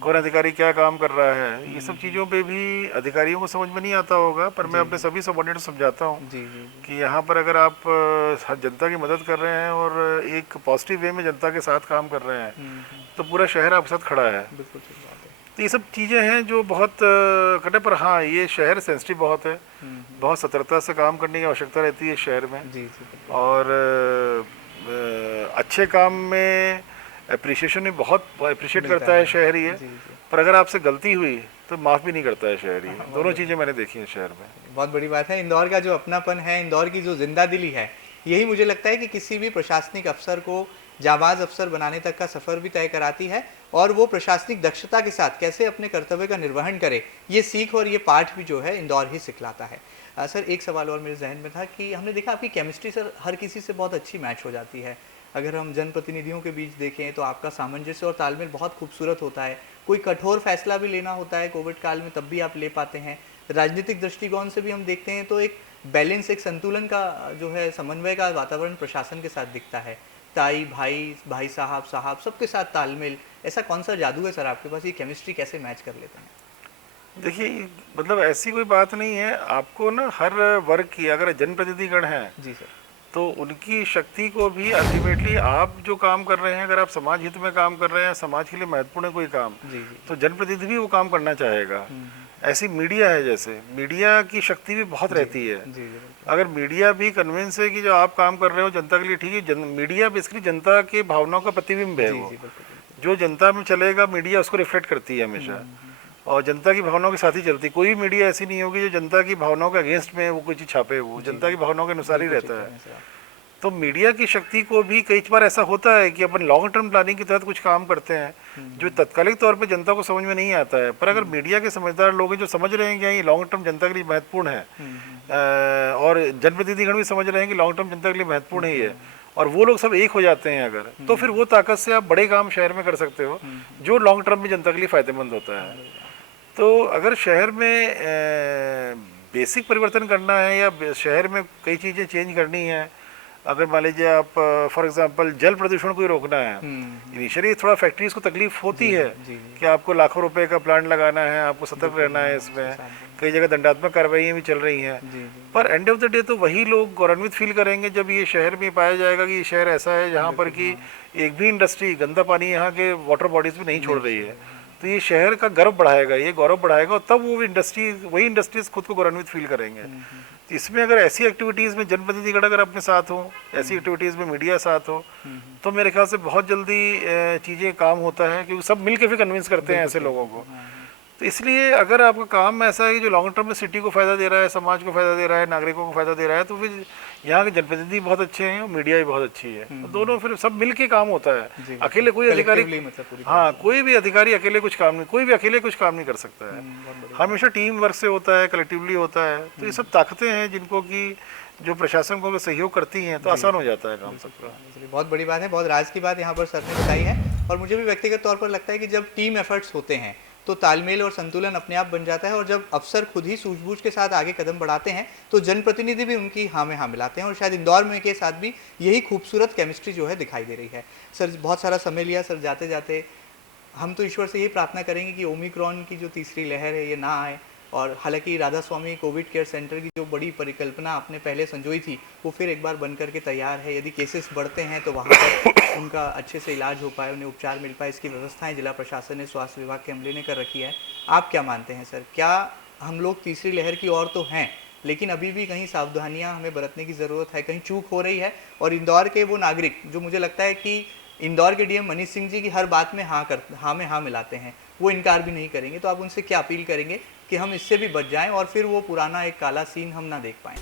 कौन अधिकारी क्या काम कर रहा है। ये सब चीज़ों पे भी अधिकारियों को समझ में नहीं आता होगा, पर मैं अपने सभी सबॉर्डिनेट को समझाता हूँ कि यहाँ पर अगर आप जनता की मदद कर रहे हैं और एक पॉजिटिव वे में जनता के साथ काम कर रहे हैं तो पूरा शहर आपके साथ खड़ा है। तो ये सब चीज़ें हैं जो बहुत कटे, पर हाँ ये शहर सेंसिटिव बहुत है, बहुत सतर्कता से काम करने की आवश्यकता रहती है शहर में। और अच्छे काम में अप्रिशिएशन भी बहुत अप्रिशिएट करता है शहरी है, पर अगर आपसे गलती हुई तो माफ़ भी नहीं करता है शहरी। दोनों चीज़ें मैंने देखी हैं शहर में। बहुत बड़ी बात है। इंदौर का जो अपनापन है, इंदौर की जो जिंदा दिली है, यही मुझे लगता है कि किसी भी प्रशासनिक अफसर को जाबाज अफसर बनाने तक का सफ़र भी तय कराती है, और वो प्रशासनिक दक्षता के साथ कैसे अपने कर्तव्य का निर्वहन करे, ये सीख और ये पाठ भी जो है इंदौर ही सिखलाता है। सर एक सवाल और मेरे जहन में था कि हमने देखा आपकी केमिस्ट्री सर हर किसी से बहुत अच्छी मैच हो जाती है। अगर हम जनप्रतिनिधियों के बीच देखें तो आपका सामंजस्य और तालमेल बहुत खूबसूरत होता है। कोई कठोर फैसला भी लेना होता है कोविड काल में, तब भी आप ले पाते हैं। राजनीतिक दृष्टिकोण से भी हम देखते हैं तो एक बैलेंस, एक संतुलन का जो है समन्वय का वातावरण प्रशासन के साथ दिखता है। ताई, भाई साहब, सबके साथ तालमेल, ऐसा कौन सा जादू है सर आपके पास, ये केमिस्ट्री कैसे मैच कर लेते हैं? देखिए, मतलब ऐसी कोई बात नहीं है, आपको ना हर वर्ग की, अगर जनप्रतिनिधिगण हैं जी सर, तो उनकी शक्ति को भी अल्टीमेटली आप जो काम कर रहे हैं, अगर आप समाज हित में काम कर रहे हैं, समाज के लिए महत्वपूर्ण है कोई काम, तो जनप्रतिनिधि भी वो काम करना चाहेगा। ऐसी मीडिया है, जैसे मीडिया की शक्ति भी बहुत रहती है। अगर मीडिया भी कन्विंस है कि जो आप काम कर रहे हो जनता के लिए ठीक है, मीडिया बेसिकली जनता के भावनाओं का प्रतिबिंब है। वो जो जनता में चलेगा मीडिया उसको रिफ्लेक्ट करती है हमेशा, और जनता की भावनाओं के साथ ही चलती। कोई भी मीडिया ऐसी नहीं होगी जो जनता की भावनाओं के अगेंस्ट में वो कोई चीज़ छापे, वो जनता की भावनाओं के अनुसार ही रहता है। तो मीडिया की शक्ति को भी कई बार ऐसा होता है कि अपन लॉन्ग टर्म प्लानिंग के तहत कुछ काम करते हैं जो तत्कालिक तौर पे जनता को समझ में नहीं आता है, पर अगर मीडिया के समझदार लोग हैं जो समझ रहे हैं कि ये लॉन्ग टर्म जनता के लिए महत्वपूर्ण है, और जनप्रतिनिधिगण भी समझ रहे हैं कि लॉन्ग टर्म जनता के लिए महत्वपूर्ण ही है, और वो लोग सब एक हो जाते हैं अगर, तो फिर वो ताकत से आप बड़े काम शहर में कर सकते हो जो लॉन्ग टर्म में जनता के लिए फ़ायदेमंद होता है। तो अगर शहर में बेसिक परिवर्तन करना है या शहर में कई चीज़ें चेंज करनी है, अगर मान लीजिए आप फॉर एग्जांपल जल प्रदूषण को ही रोकना है, इनिशियली थोड़ा फैक्ट्रीज को तकलीफ होती है कि आपको लाखों रुपए का प्लांट लगाना है, आपको सतर्क रहना है, इसमें कई जगह दंडात्मक कार्रवाई भी चल रही हैं, पर एंड ऑफ द डे तो वही लोग गौरवान्वित फील करेंगे जब ये शहर में पाया जाएगा कि ये शहर ऐसा है जहाँ पर कि एक भी इंडस्ट्री गंदा पानी यहाँ के वाटर बॉडीज में नहीं छोड़ रही है। तो ये शहर का गर्व बढ़ाएगा, ये गौरव बढ़ाएगा, और तब वो वही इंडस्ट्रीज खुद को गौरवान्वित फील करेंगे। तो इसमें अगर ऐसी एक्टिविटीज़ में जनप्रतिनिधिगण अगर अपने साथ हो, ऐसी एक्टिविटीज़ में मीडिया साथ हो, तो मेरे ख्याल से बहुत जल्दी चीज़ें काम होता है, क्योंकि सब मिल के फिर कन्विंस करते हैं ऐसे लोगों को। तो इसलिए अगर आपका काम ऐसा है कि जो लॉन्ग टर्म में सिटी को फ़ायदा दे रहा है, समाज को फ़ायदा दे रहा है, नागरिकों को फ़ायदा दे रहा है, तो फिर यहाँ के जनप्रतिनिधि बहुत अच्छे हैं और मीडिया भी बहुत अच्छी है, तो दोनों फिर सब मिल के काम होता है। अकेले कोई अधिकारी, हाँ, कोई भी अधिकारी अकेले कुछ काम नहीं, कोई भी अकेले कुछ काम नहीं कर सकता है, हमेशा टीम वर्क से होता है, कलेक्टिवली होता है। तो ये सब ताकतें हैं जिनको कि जो प्रशासन को सहयोग करती हैं, तो आसान हो जाता है काम सबका। बहुत बड़ी बात है, बहुत राज की बात यहाँ पर सर ने बताई है। और मुझे भी व्यक्तिगत तौर पर लगता है कि जब टीम एफर्ट्स होते हैं तो तालमेल और संतुलन अपने आप बन जाता है, और जब अफसर खुद ही सूझबूझ के साथ आगे कदम बढ़ाते हैं तो जनप्रतिनिधि भी उनकी हाँ में हाँ मिलाते हैं, और शायद इंदौर में के साथ भी यही खूबसूरत केमिस्ट्री जो है दिखाई दे रही है। सर बहुत सारा समय लिया सर, जाते जाते हम तो ईश्वर से यही प्रार्थना करेंगे कि ओमिक्रॉन की जो तीसरी लहर है ये ना आए, और हालांकि राधा स्वामी कोविड केयर सेंटर की जो बड़ी परिकल्पना आपने पहले संजोई थी वो फिर एक बार बन करके तैयार है। यदि केसेस बढ़ते हैं तो वहाँ पर उनका अच्छे से इलाज हो पाए, उन्हें उपचार मिल पाए, इसकी व्यवस्थाएं जिला प्रशासन ने, स्वास्थ्य विभाग के अमले ने कर रखी है। आप क्या मानते हैं सर, क्या हम लोग तीसरी लहर की ओर तो हैं, लेकिन अभी भी कहीं सावधानियाँ हमें बरतने की ज़रूरत है, कहीं चूक हो रही है? और इंदौर के वो नागरिक जो मुझे लगता है कि इंदौर के डीएम मनीष सिंह जी की हर बात में हाँ में हाँ मिलाते हैं, वो इनकार भी नहीं करेंगे, तो आप उनसे क्या अपील करेंगे कि हम इससे भी बच जाएं और फिर वो पुराना एक काला सीन हम ना देख पाएं?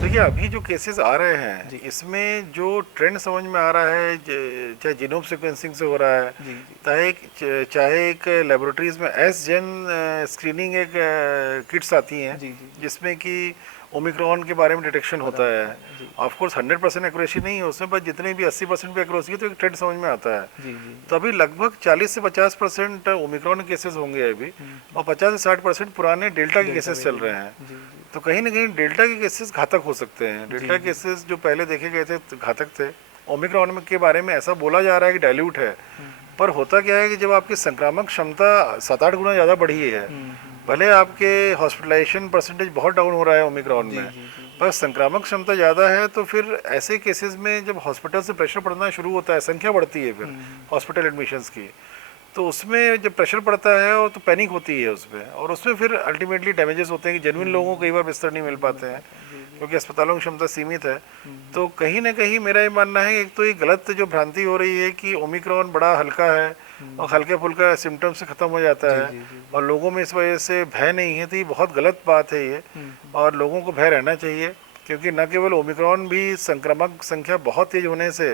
देखिए, अभी जो केसेस आ रहे हैं इसमें जो ट्रेंड समझ में आ रहा है, चाहे जीनोम सीक्वेंसिंग से हो रहा है, चाहे एक लेबोरेटरीज में एस जेन स्क्रीनिंग एक किट्स आती हैं जिसमें कि ओमिक्रॉन के बारे में डिटेक्शन होता है। ऑफ कोर्स 100% एक्यूरेसी नहीं है उसमें, पर जितने भी 80% भी एक्यूरेसी है तो एक ट्रेंड समझ में आता है। तो अभी लगभग 40 से 50% ओमिक्रॉन केसेस होंगे अभी, और 50 से 60% पुराने डेल्टा के केसेस चल रहे हैं। तो कहीं ना कहीं डेल्टा के केसेस घातक हो सकते हैं। डेल्टा केसेस जो पहले देखे गए थे घातक थे, ओमिक्रॉन के बारे में ऐसा बोला जा रहा है कि डाइल्यूट है, पर होता क्या है कि जब आपकी संक्रामक क्षमता 7-8 गुना ज़्यादा बढ़ी है, भले आपके हॉस्पिटलाइजेशन परसेंटेज बहुत डाउन हो रहा है ओमिक्रॉन में, पर संक्रामक क्षमता ज़्यादा है, तो फिर ऐसे केसेस में जब हॉस्पिटल से प्रेशर पड़ना शुरू होता है, संख्या बढ़ती है फिर हॉस्पिटल एडमिशन्स की, तो उसमें जब प्रेशर पड़ता है और तो पैनिक होती है उसमें, और उसमें फिर अल्टीमेटली डैमेजेस होते हैं कि जेन्युइन लोगों को कई बार बिस्तर नहीं मिल पाते हैं क्योंकि अस्पतालों की क्षमता सीमित है। तो कहीं ना कहीं मेरा ये मानना है, एक तो ये गलत जो भ्रांति हो रही है कि ओमिक्रॉन बड़ा हल्का है और हल्के फुल्का सिम्टम्स से ख़त्म हो जाता है और लोगों में इस वजह से भय नहीं है, तो ये बहुत गलत बात है ये, और लोगों को भय रहना चाहिए, क्योंकि न केवल ओमिक्रॉन भी संक्रामक संख्या बहुत तेज होने से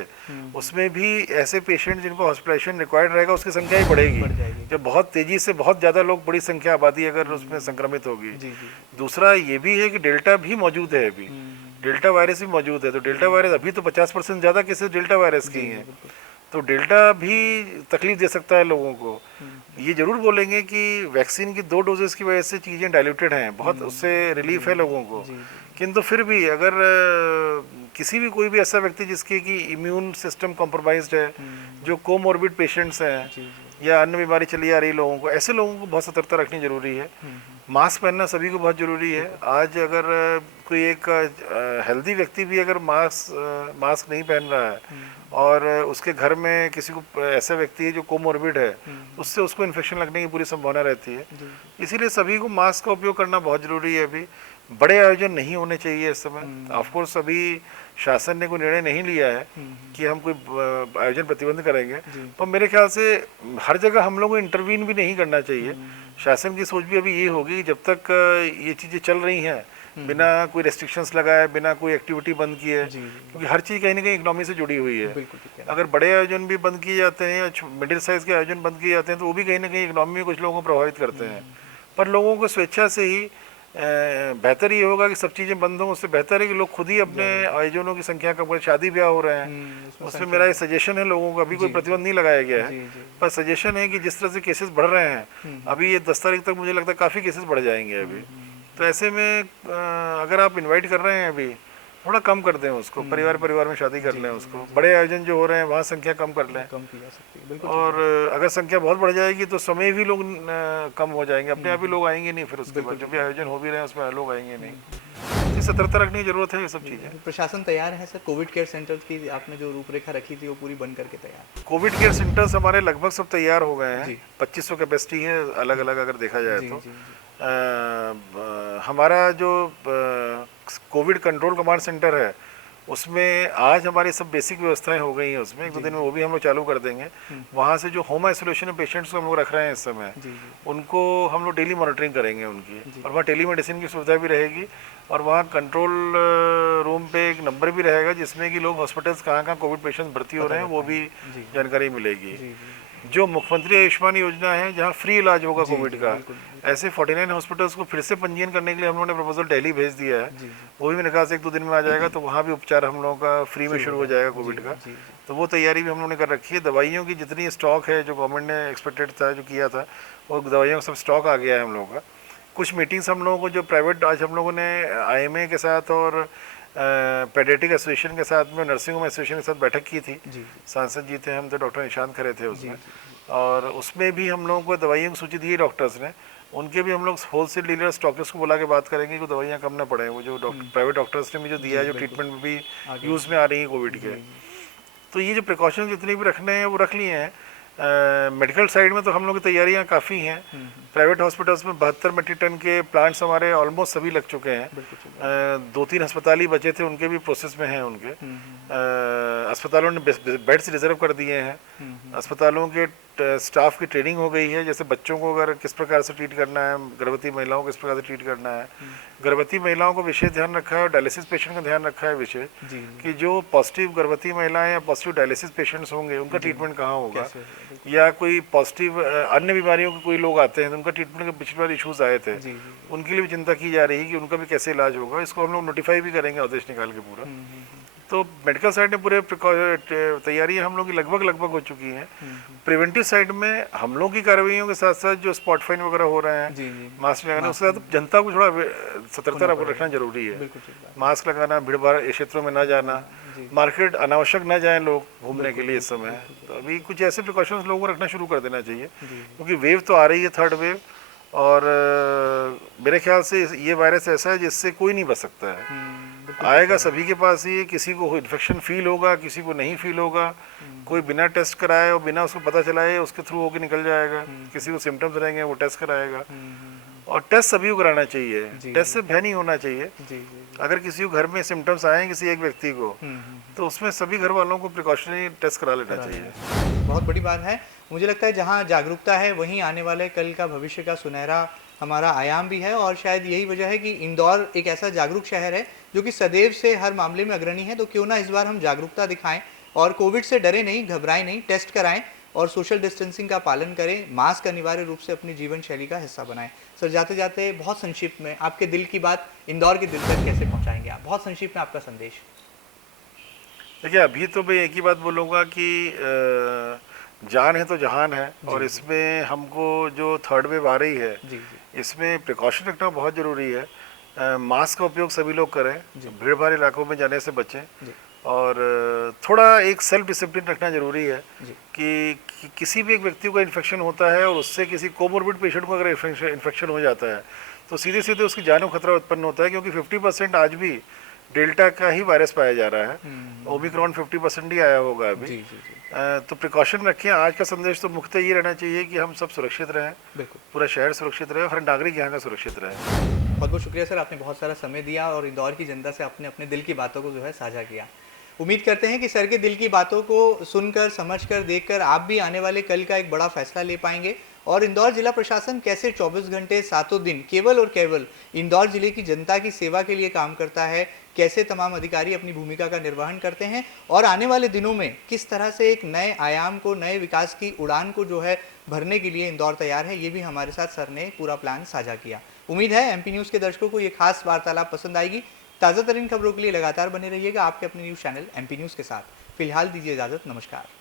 उसमें भी ऐसे पेशेंट जिनको हॉस्पिटलाइजेशन रिक्वायर्ड रहेगा उसकी संख्या ही बढ़ेगी, जब बहुत तेजी से बहुत ज़्यादा लोग, बड़ी संख्या आबादी अगर उसमें संक्रमित होगी। दूसरा ये भी है कि डेल्टा भी मौजूद है, अभी डेल्टा वायरस भी मौजूद है, तो डेल्टा वायरस अभी तो 50% ज़्यादा केसेस डेल्टा वायरस की हैं, तो डेल्टा भी तकलीफ दे सकता है लोगों को। ये जरूर बोलेंगे कि वैक्सीन की 2 डोजेस की वजह से चीज़ें डाइल्यूटेड हैं, बहुत उससे रिलीफ है लोगों को, किंतु फिर भी अगर किसी भी कोई भी ऐसा व्यक्ति जिसके कि इम्यून सिस्टम कॉम्प्रोमाइज्ड है, जो कोमॉर्बिड पेशेंट्स हैं या अन्य बीमारी चली आ रही लोगों को, ऐसे लोगों को बहुत सतर्कता रखनी जरूरी है। मास्क पहनना सभी को बहुत ज़रूरी है। आज अगर कोई एक हेल्दी व्यक्ति भी अगर मास्क नहीं पहन रहा है और उसके घर में किसी को ऐसा व्यक्ति है जो कोमॉर्बिड है, उससे उसको इन्फेक्शन लगने की पूरी संभावना रहती है। इसीलिए सभी को मास्क का उपयोग करना बहुत ज़रूरी है। अभी बड़े आयोजन नहीं होने चाहिए इस समय। ऑफकोर्स अभी शासन ने कोई निर्णय नहीं लिया है कि हम कोई आयोजन प्रतिबंध करेंगे, पर मेरे ख्याल से हर जगह हम लोगों को इंटरवीन भी नहीं करना चाहिए। शासन की सोच भी अभी ये होगी, जब तक ये चीज़ें चल रही हैं बिना कोई रेस्ट्रिक्शंस लगाए, बिना कोई एक्टिविटी बंद किए, क्योंकि हर चीज़ कहीं ना कहीं इकोनॉमी से जुड़ी हुई है। अगर बड़े आयोजन भी बंद किए जाते हैं या मिडिल साइज़ के आयोजन बंद किए जाते हैं तो वो भी कहीं ना कहीं इकोनॉमी में कुछ लोगों को प्रभावित करते हैं। पर लोगों को स्वेच्छा से ही बेहतर ये होगा कि सब चीज़ें बंद हों, उससे बेहतर है कि लोग खुद ही अपने आयोजनों की संख्या कम करें। शादी ब्याह हो रहे हैं, उसमें मेरा ये सजेशन है लोगों को, अभी कोई प्रतिबंध नहीं लगाया गया है, पर सजेशन है कि जिस तरह से केसेस बढ़ रहे हैं, अभी ये 10 तारीख तक मुझे लगता है काफ़ी केसेस बढ़ जाएंगे अभी। तो ऐसे में अगर आप इन्वाइट कर रहे हैं अभी, थोड़ा कम कर दें उसको, परिवार में शादी कर लें उसको, बड़े आयोजन जो हो रहे हैं वहाँ संख्या कम कर लें, कम की जा सकती है, बिल्कुल। और अगर संख्या बहुत बढ़ जाएगी तो समय भी लोग कम हो जाएंगे, अपने आप ही लोग आएंगे नहीं, फिर उसके बाद जो भी आयोजन हो भी रहे हैं उसमें लोग आएंगे नहीं। तो सतर्कता रखने की जरूरत है, ये सब चीज़ें। प्रशासन तैयार है सर? कोविड केयर सेंटर की आपने जो रूपरेखा रखी थी वो पूरी बन करके तैयार? कोविड केयर सेंटर्स हमारे लगभग सब तैयार हो गए हैं, 2500 कैपेसिटी है अलग अलग अगर देखा जाए तो। हमारा जो कोविड कंट्रोल कमांड सेंटर है उसमें आज हमारी सब बेसिक व्यवस्थाएं हो गई हैं, उसमें 1-2 दिन में वो भी हम लोग चालू कर देंगे। वहाँ से जो होम आइसोलेशन में पेशेंट्स को हम लोग रख रहे हैं इस समय, उनको हम लोग डेली मॉनिटरिंग करेंगे उनकी, और वहाँ टेलीमेडिसिन की सुविधा भी रहेगी, और वहाँ कंट्रोल रूम पे एक नंबर भी रहेगा जिसमें कि लोग हॉस्पिटल्स कहाँ कोविड पेशेंट्स भर्ती हो रहे हैं वो भी जानकारी मिलेगी। जो मुख्यमंत्री आयुष्मान योजना है जहाँ फ्री इलाज होगा कोविड का, ऐसे 49 हॉस्पिटल्स को फिर से पंजीयन करने के लिए हम लोगों ने प्रपोजल दिल्ली भेज दिया है। वो भी मेरे ख्याल से 1-2 दिन में आ जाएगा, तो वहाँ भी उपचार हम लोगों का फ्री में शुरू हो जाएगा कोविड का। तो वो तैयारी भी हम लोगों ने कर रखी है। दवाइयों की जितनी स्टॉक है जो गवर्नमेंट ने एक्सपेक्टेड था, जो किया था, वो दवाइयों का सब स्टॉक आ गया है हम लोगों का। कुछ मीटिंग्स हम लोगों को जो प्राइवेट, आज हम लोगों ने IMA के साथ और पेडियाट्रिक एसोसिएशन के साथ में, नर्सिंग होम एसोसिएशन के साथ बैठक की थी। सांसद जी थे, हम तो डॉक्टर निशांत खरे थे उसमें, और उसमें भी हम लोगों को दवाइयों की सूची दी है डॉक्टर्स ने। उनके भी हम लोग होलसेल डीलर स्टॉकिस्ट को बुला के बात करेंगे कि दवाइयाँ कम ना पड़े। वो जो प्राइवेट डॉक्टर्स ने भी जो दिया है, जो ट्रीटमेंट में भी यूज़ में आ रही है कोविड के, तो ये जो प्रिकॉशन जितने भी रखने हैं वो रख लिए हैं। मेडिकल साइड में तो हम लोग की तैयारियां काफ़ी हैं। प्राइवेट हॉस्पिटल्स में 72 मेट्रिक टन के प्लांट्स हमारे ऑलमोस्ट सभी लग चुके हैं। 2-3 अस्पताल ही बचे थे, उनके भी प्रोसेस में हैं उनके। अस्पतालों ने बेड्स रिजर्व कर दिए हैं। अस्पतालों के स्टाफ की ट्रेनिंग हो गई है, जैसे बच्चों को अगर किस प्रकार से ट्रीट करना है, गर्भवती महिलाओं को किस प्रकार से ट्रीट करना है। गर्भवती महिलाओं को विशेष ध्यान रखा है, और डायलिसिस पेशेंट का ध्यान रखा है विशेष, कि जो पॉजिटिव गर्भवती महिलाएं या पॉजिटिव डायलिसिस पेशेंट्स होंगे उनका ट्रीटमेंट कहाँ होगा, या कोई पॉजिटिव अन्य बीमारियों के कोई लोग आते हैं तो उनका ट्रीटमेंट के पिछली बार इशूज़ आए थे, उनके लिए भी चिंता की जा रही है कि उनका भी कैसे इलाज होगा। इसको हम लोग नोटिफाई भी करेंगे आदेश निकाल के पूरा। तो मेडिकल साइड में पूरे तैयारियां हम लोग की लगभग हो चुकी हैं। प्रिवेंटिव साइड में हम लोग की कार्रवाइयों के साथ साथ जो स्पॉट फाइन वगैरह हो रहे हैं, मास्क लगाना, उसके साथ जनता को थोड़ा सतर्कता रखना जरूरी है। मास्क लगाना, भीड़ भाड़ क्षेत्रों में ना जाना, मार्केट अनावश्यक ना जाएं लोग घूमने के लिए इस समय। तो अभी कुछ ऐसे प्रिकॉशंस लोगों को रखना शुरू कर देना चाहिए, क्योंकि वेव तो आ रही है, 3rd वेव, और मेरे ख्याल से ये वायरस ऐसा है जिससे कोई नहीं बच सकता है। आएगा सभी के पास ही, किसी को इन्फेक्शन फील होगा, किसी को नहीं फील होगा, कोई बिना टेस्ट कराए और बिना उसको पता चलाए उसके थ्रू होकर निकल जाएगा, किसी को सिम्टम्स रहेंगे वो टेस्ट कराएगा। और टेस्ट सभी को कराना चाहिए, टेस्ट से भय नहीं होना चाहिए। अगर किसी को घर में सिम्टम्स आए किसी एक व्यक्ति को, तो उसमें सभी घर वालों को प्रिकॉशनरी टेस्ट करा लेना चाहिए। बहुत बड़ी बात है। मुझे लगता है जहाँ जागरूकता है वहीं आने वाले कल का भविष्य का सुनहरा हमारा आयाम भी है, और शायद यही वजह है कि इंदौर एक ऐसा जागरूक शहर है जो कि सदैव से हर मामले में अग्रणी है। तो क्यों ना इस बार हम जागरूकता दिखाएं और कोविड से डरे नहीं, घबराएं नहीं, टेस्ट कराएं और सोशल डिस्टेंसिंग का पालन करें, मास्क अनिवार्य रूप से अपनी जीवन शैली का हिस्सा बनाएं। सर, जाते जाते बहुत संक्षिप्त में आपके दिल की बात इंदौर के दिल तक कैसे पहुंचाएंगे आप? बहुत संक्षिप्त में आपका संदेश। देखिए, अभी तो मैं एक ही बात बोलूँगा कि जान है तो जहान है, और इसमें हमको जो 3rd वेव आ रही है, इसमें प्रिकॉशन रखना बहुत ज़रूरी है। मास्क का उपयोग सभी लोग करें, भीड़ भाड़ इलाकों में जाने से बचें, और थोड़ा एक सेल्फ डिसिप्लिन रखना ज़रूरी है कि किसी भी एक व्यक्ति को इन्फेक्शन होता है और उससे किसी कोमोर्बिड पेशेंट को अगर इन्फेक्शन हो जाता है तो सीधे सीधे उसकी जान को खतरा उत्पन्न होता है, क्योंकि 50% आज भी डेल्टा का ही वायरस पाया जा रहा है। ओमिक्रॉन 50% ही आया होगा अभी। तो प्रिकॉशन रखें। आज का संदेश तो मुख्यतः ये रहना चाहिए कि हम सब सुरक्षित रहें, पूरा शहर सुरक्षित रहे, हर नागरिक यहाँ का सुरक्षित रहे। बहुत बहुत शुक्रिया सर, आपने बहुत सारा समय दिया और इंदौर की जनता से आपने अपने दिल की बातों को जो है साझा किया। उम्मीद करते हैं कि सर के दिल की बातों को सुनकर, समझकर, देखकर आप भी आने वाले कल का एक बड़ा फैसला ले पाएंगे, और इंदौर जिला प्रशासन कैसे 24 घंटे 7 दिन केवल और केवल इंदौर जिले की जनता की सेवा के लिए काम करता है, कैसे तमाम अधिकारी अपनी भूमिका का निर्वहन करते हैं, और आने वाले दिनों में किस तरह से एक नए आयाम को, नए विकास की उड़ान को जो है भरने के लिए इंदौर तैयार है, ये भी हमारे साथ सर ने पूरा प्लान साझा किया। उम्मीद है एमपी न्यूज़ के दर्शकों को ये खास वार्तालाप पसंद आएगी। ताज़ा तरीन खबरों के लिए लगातार बने रहिएगा आपके अपने न्यूज़ चैनल एमपी न्यूज़ के साथ। फिलहाल दीजिए इजाज़त, नमस्कार।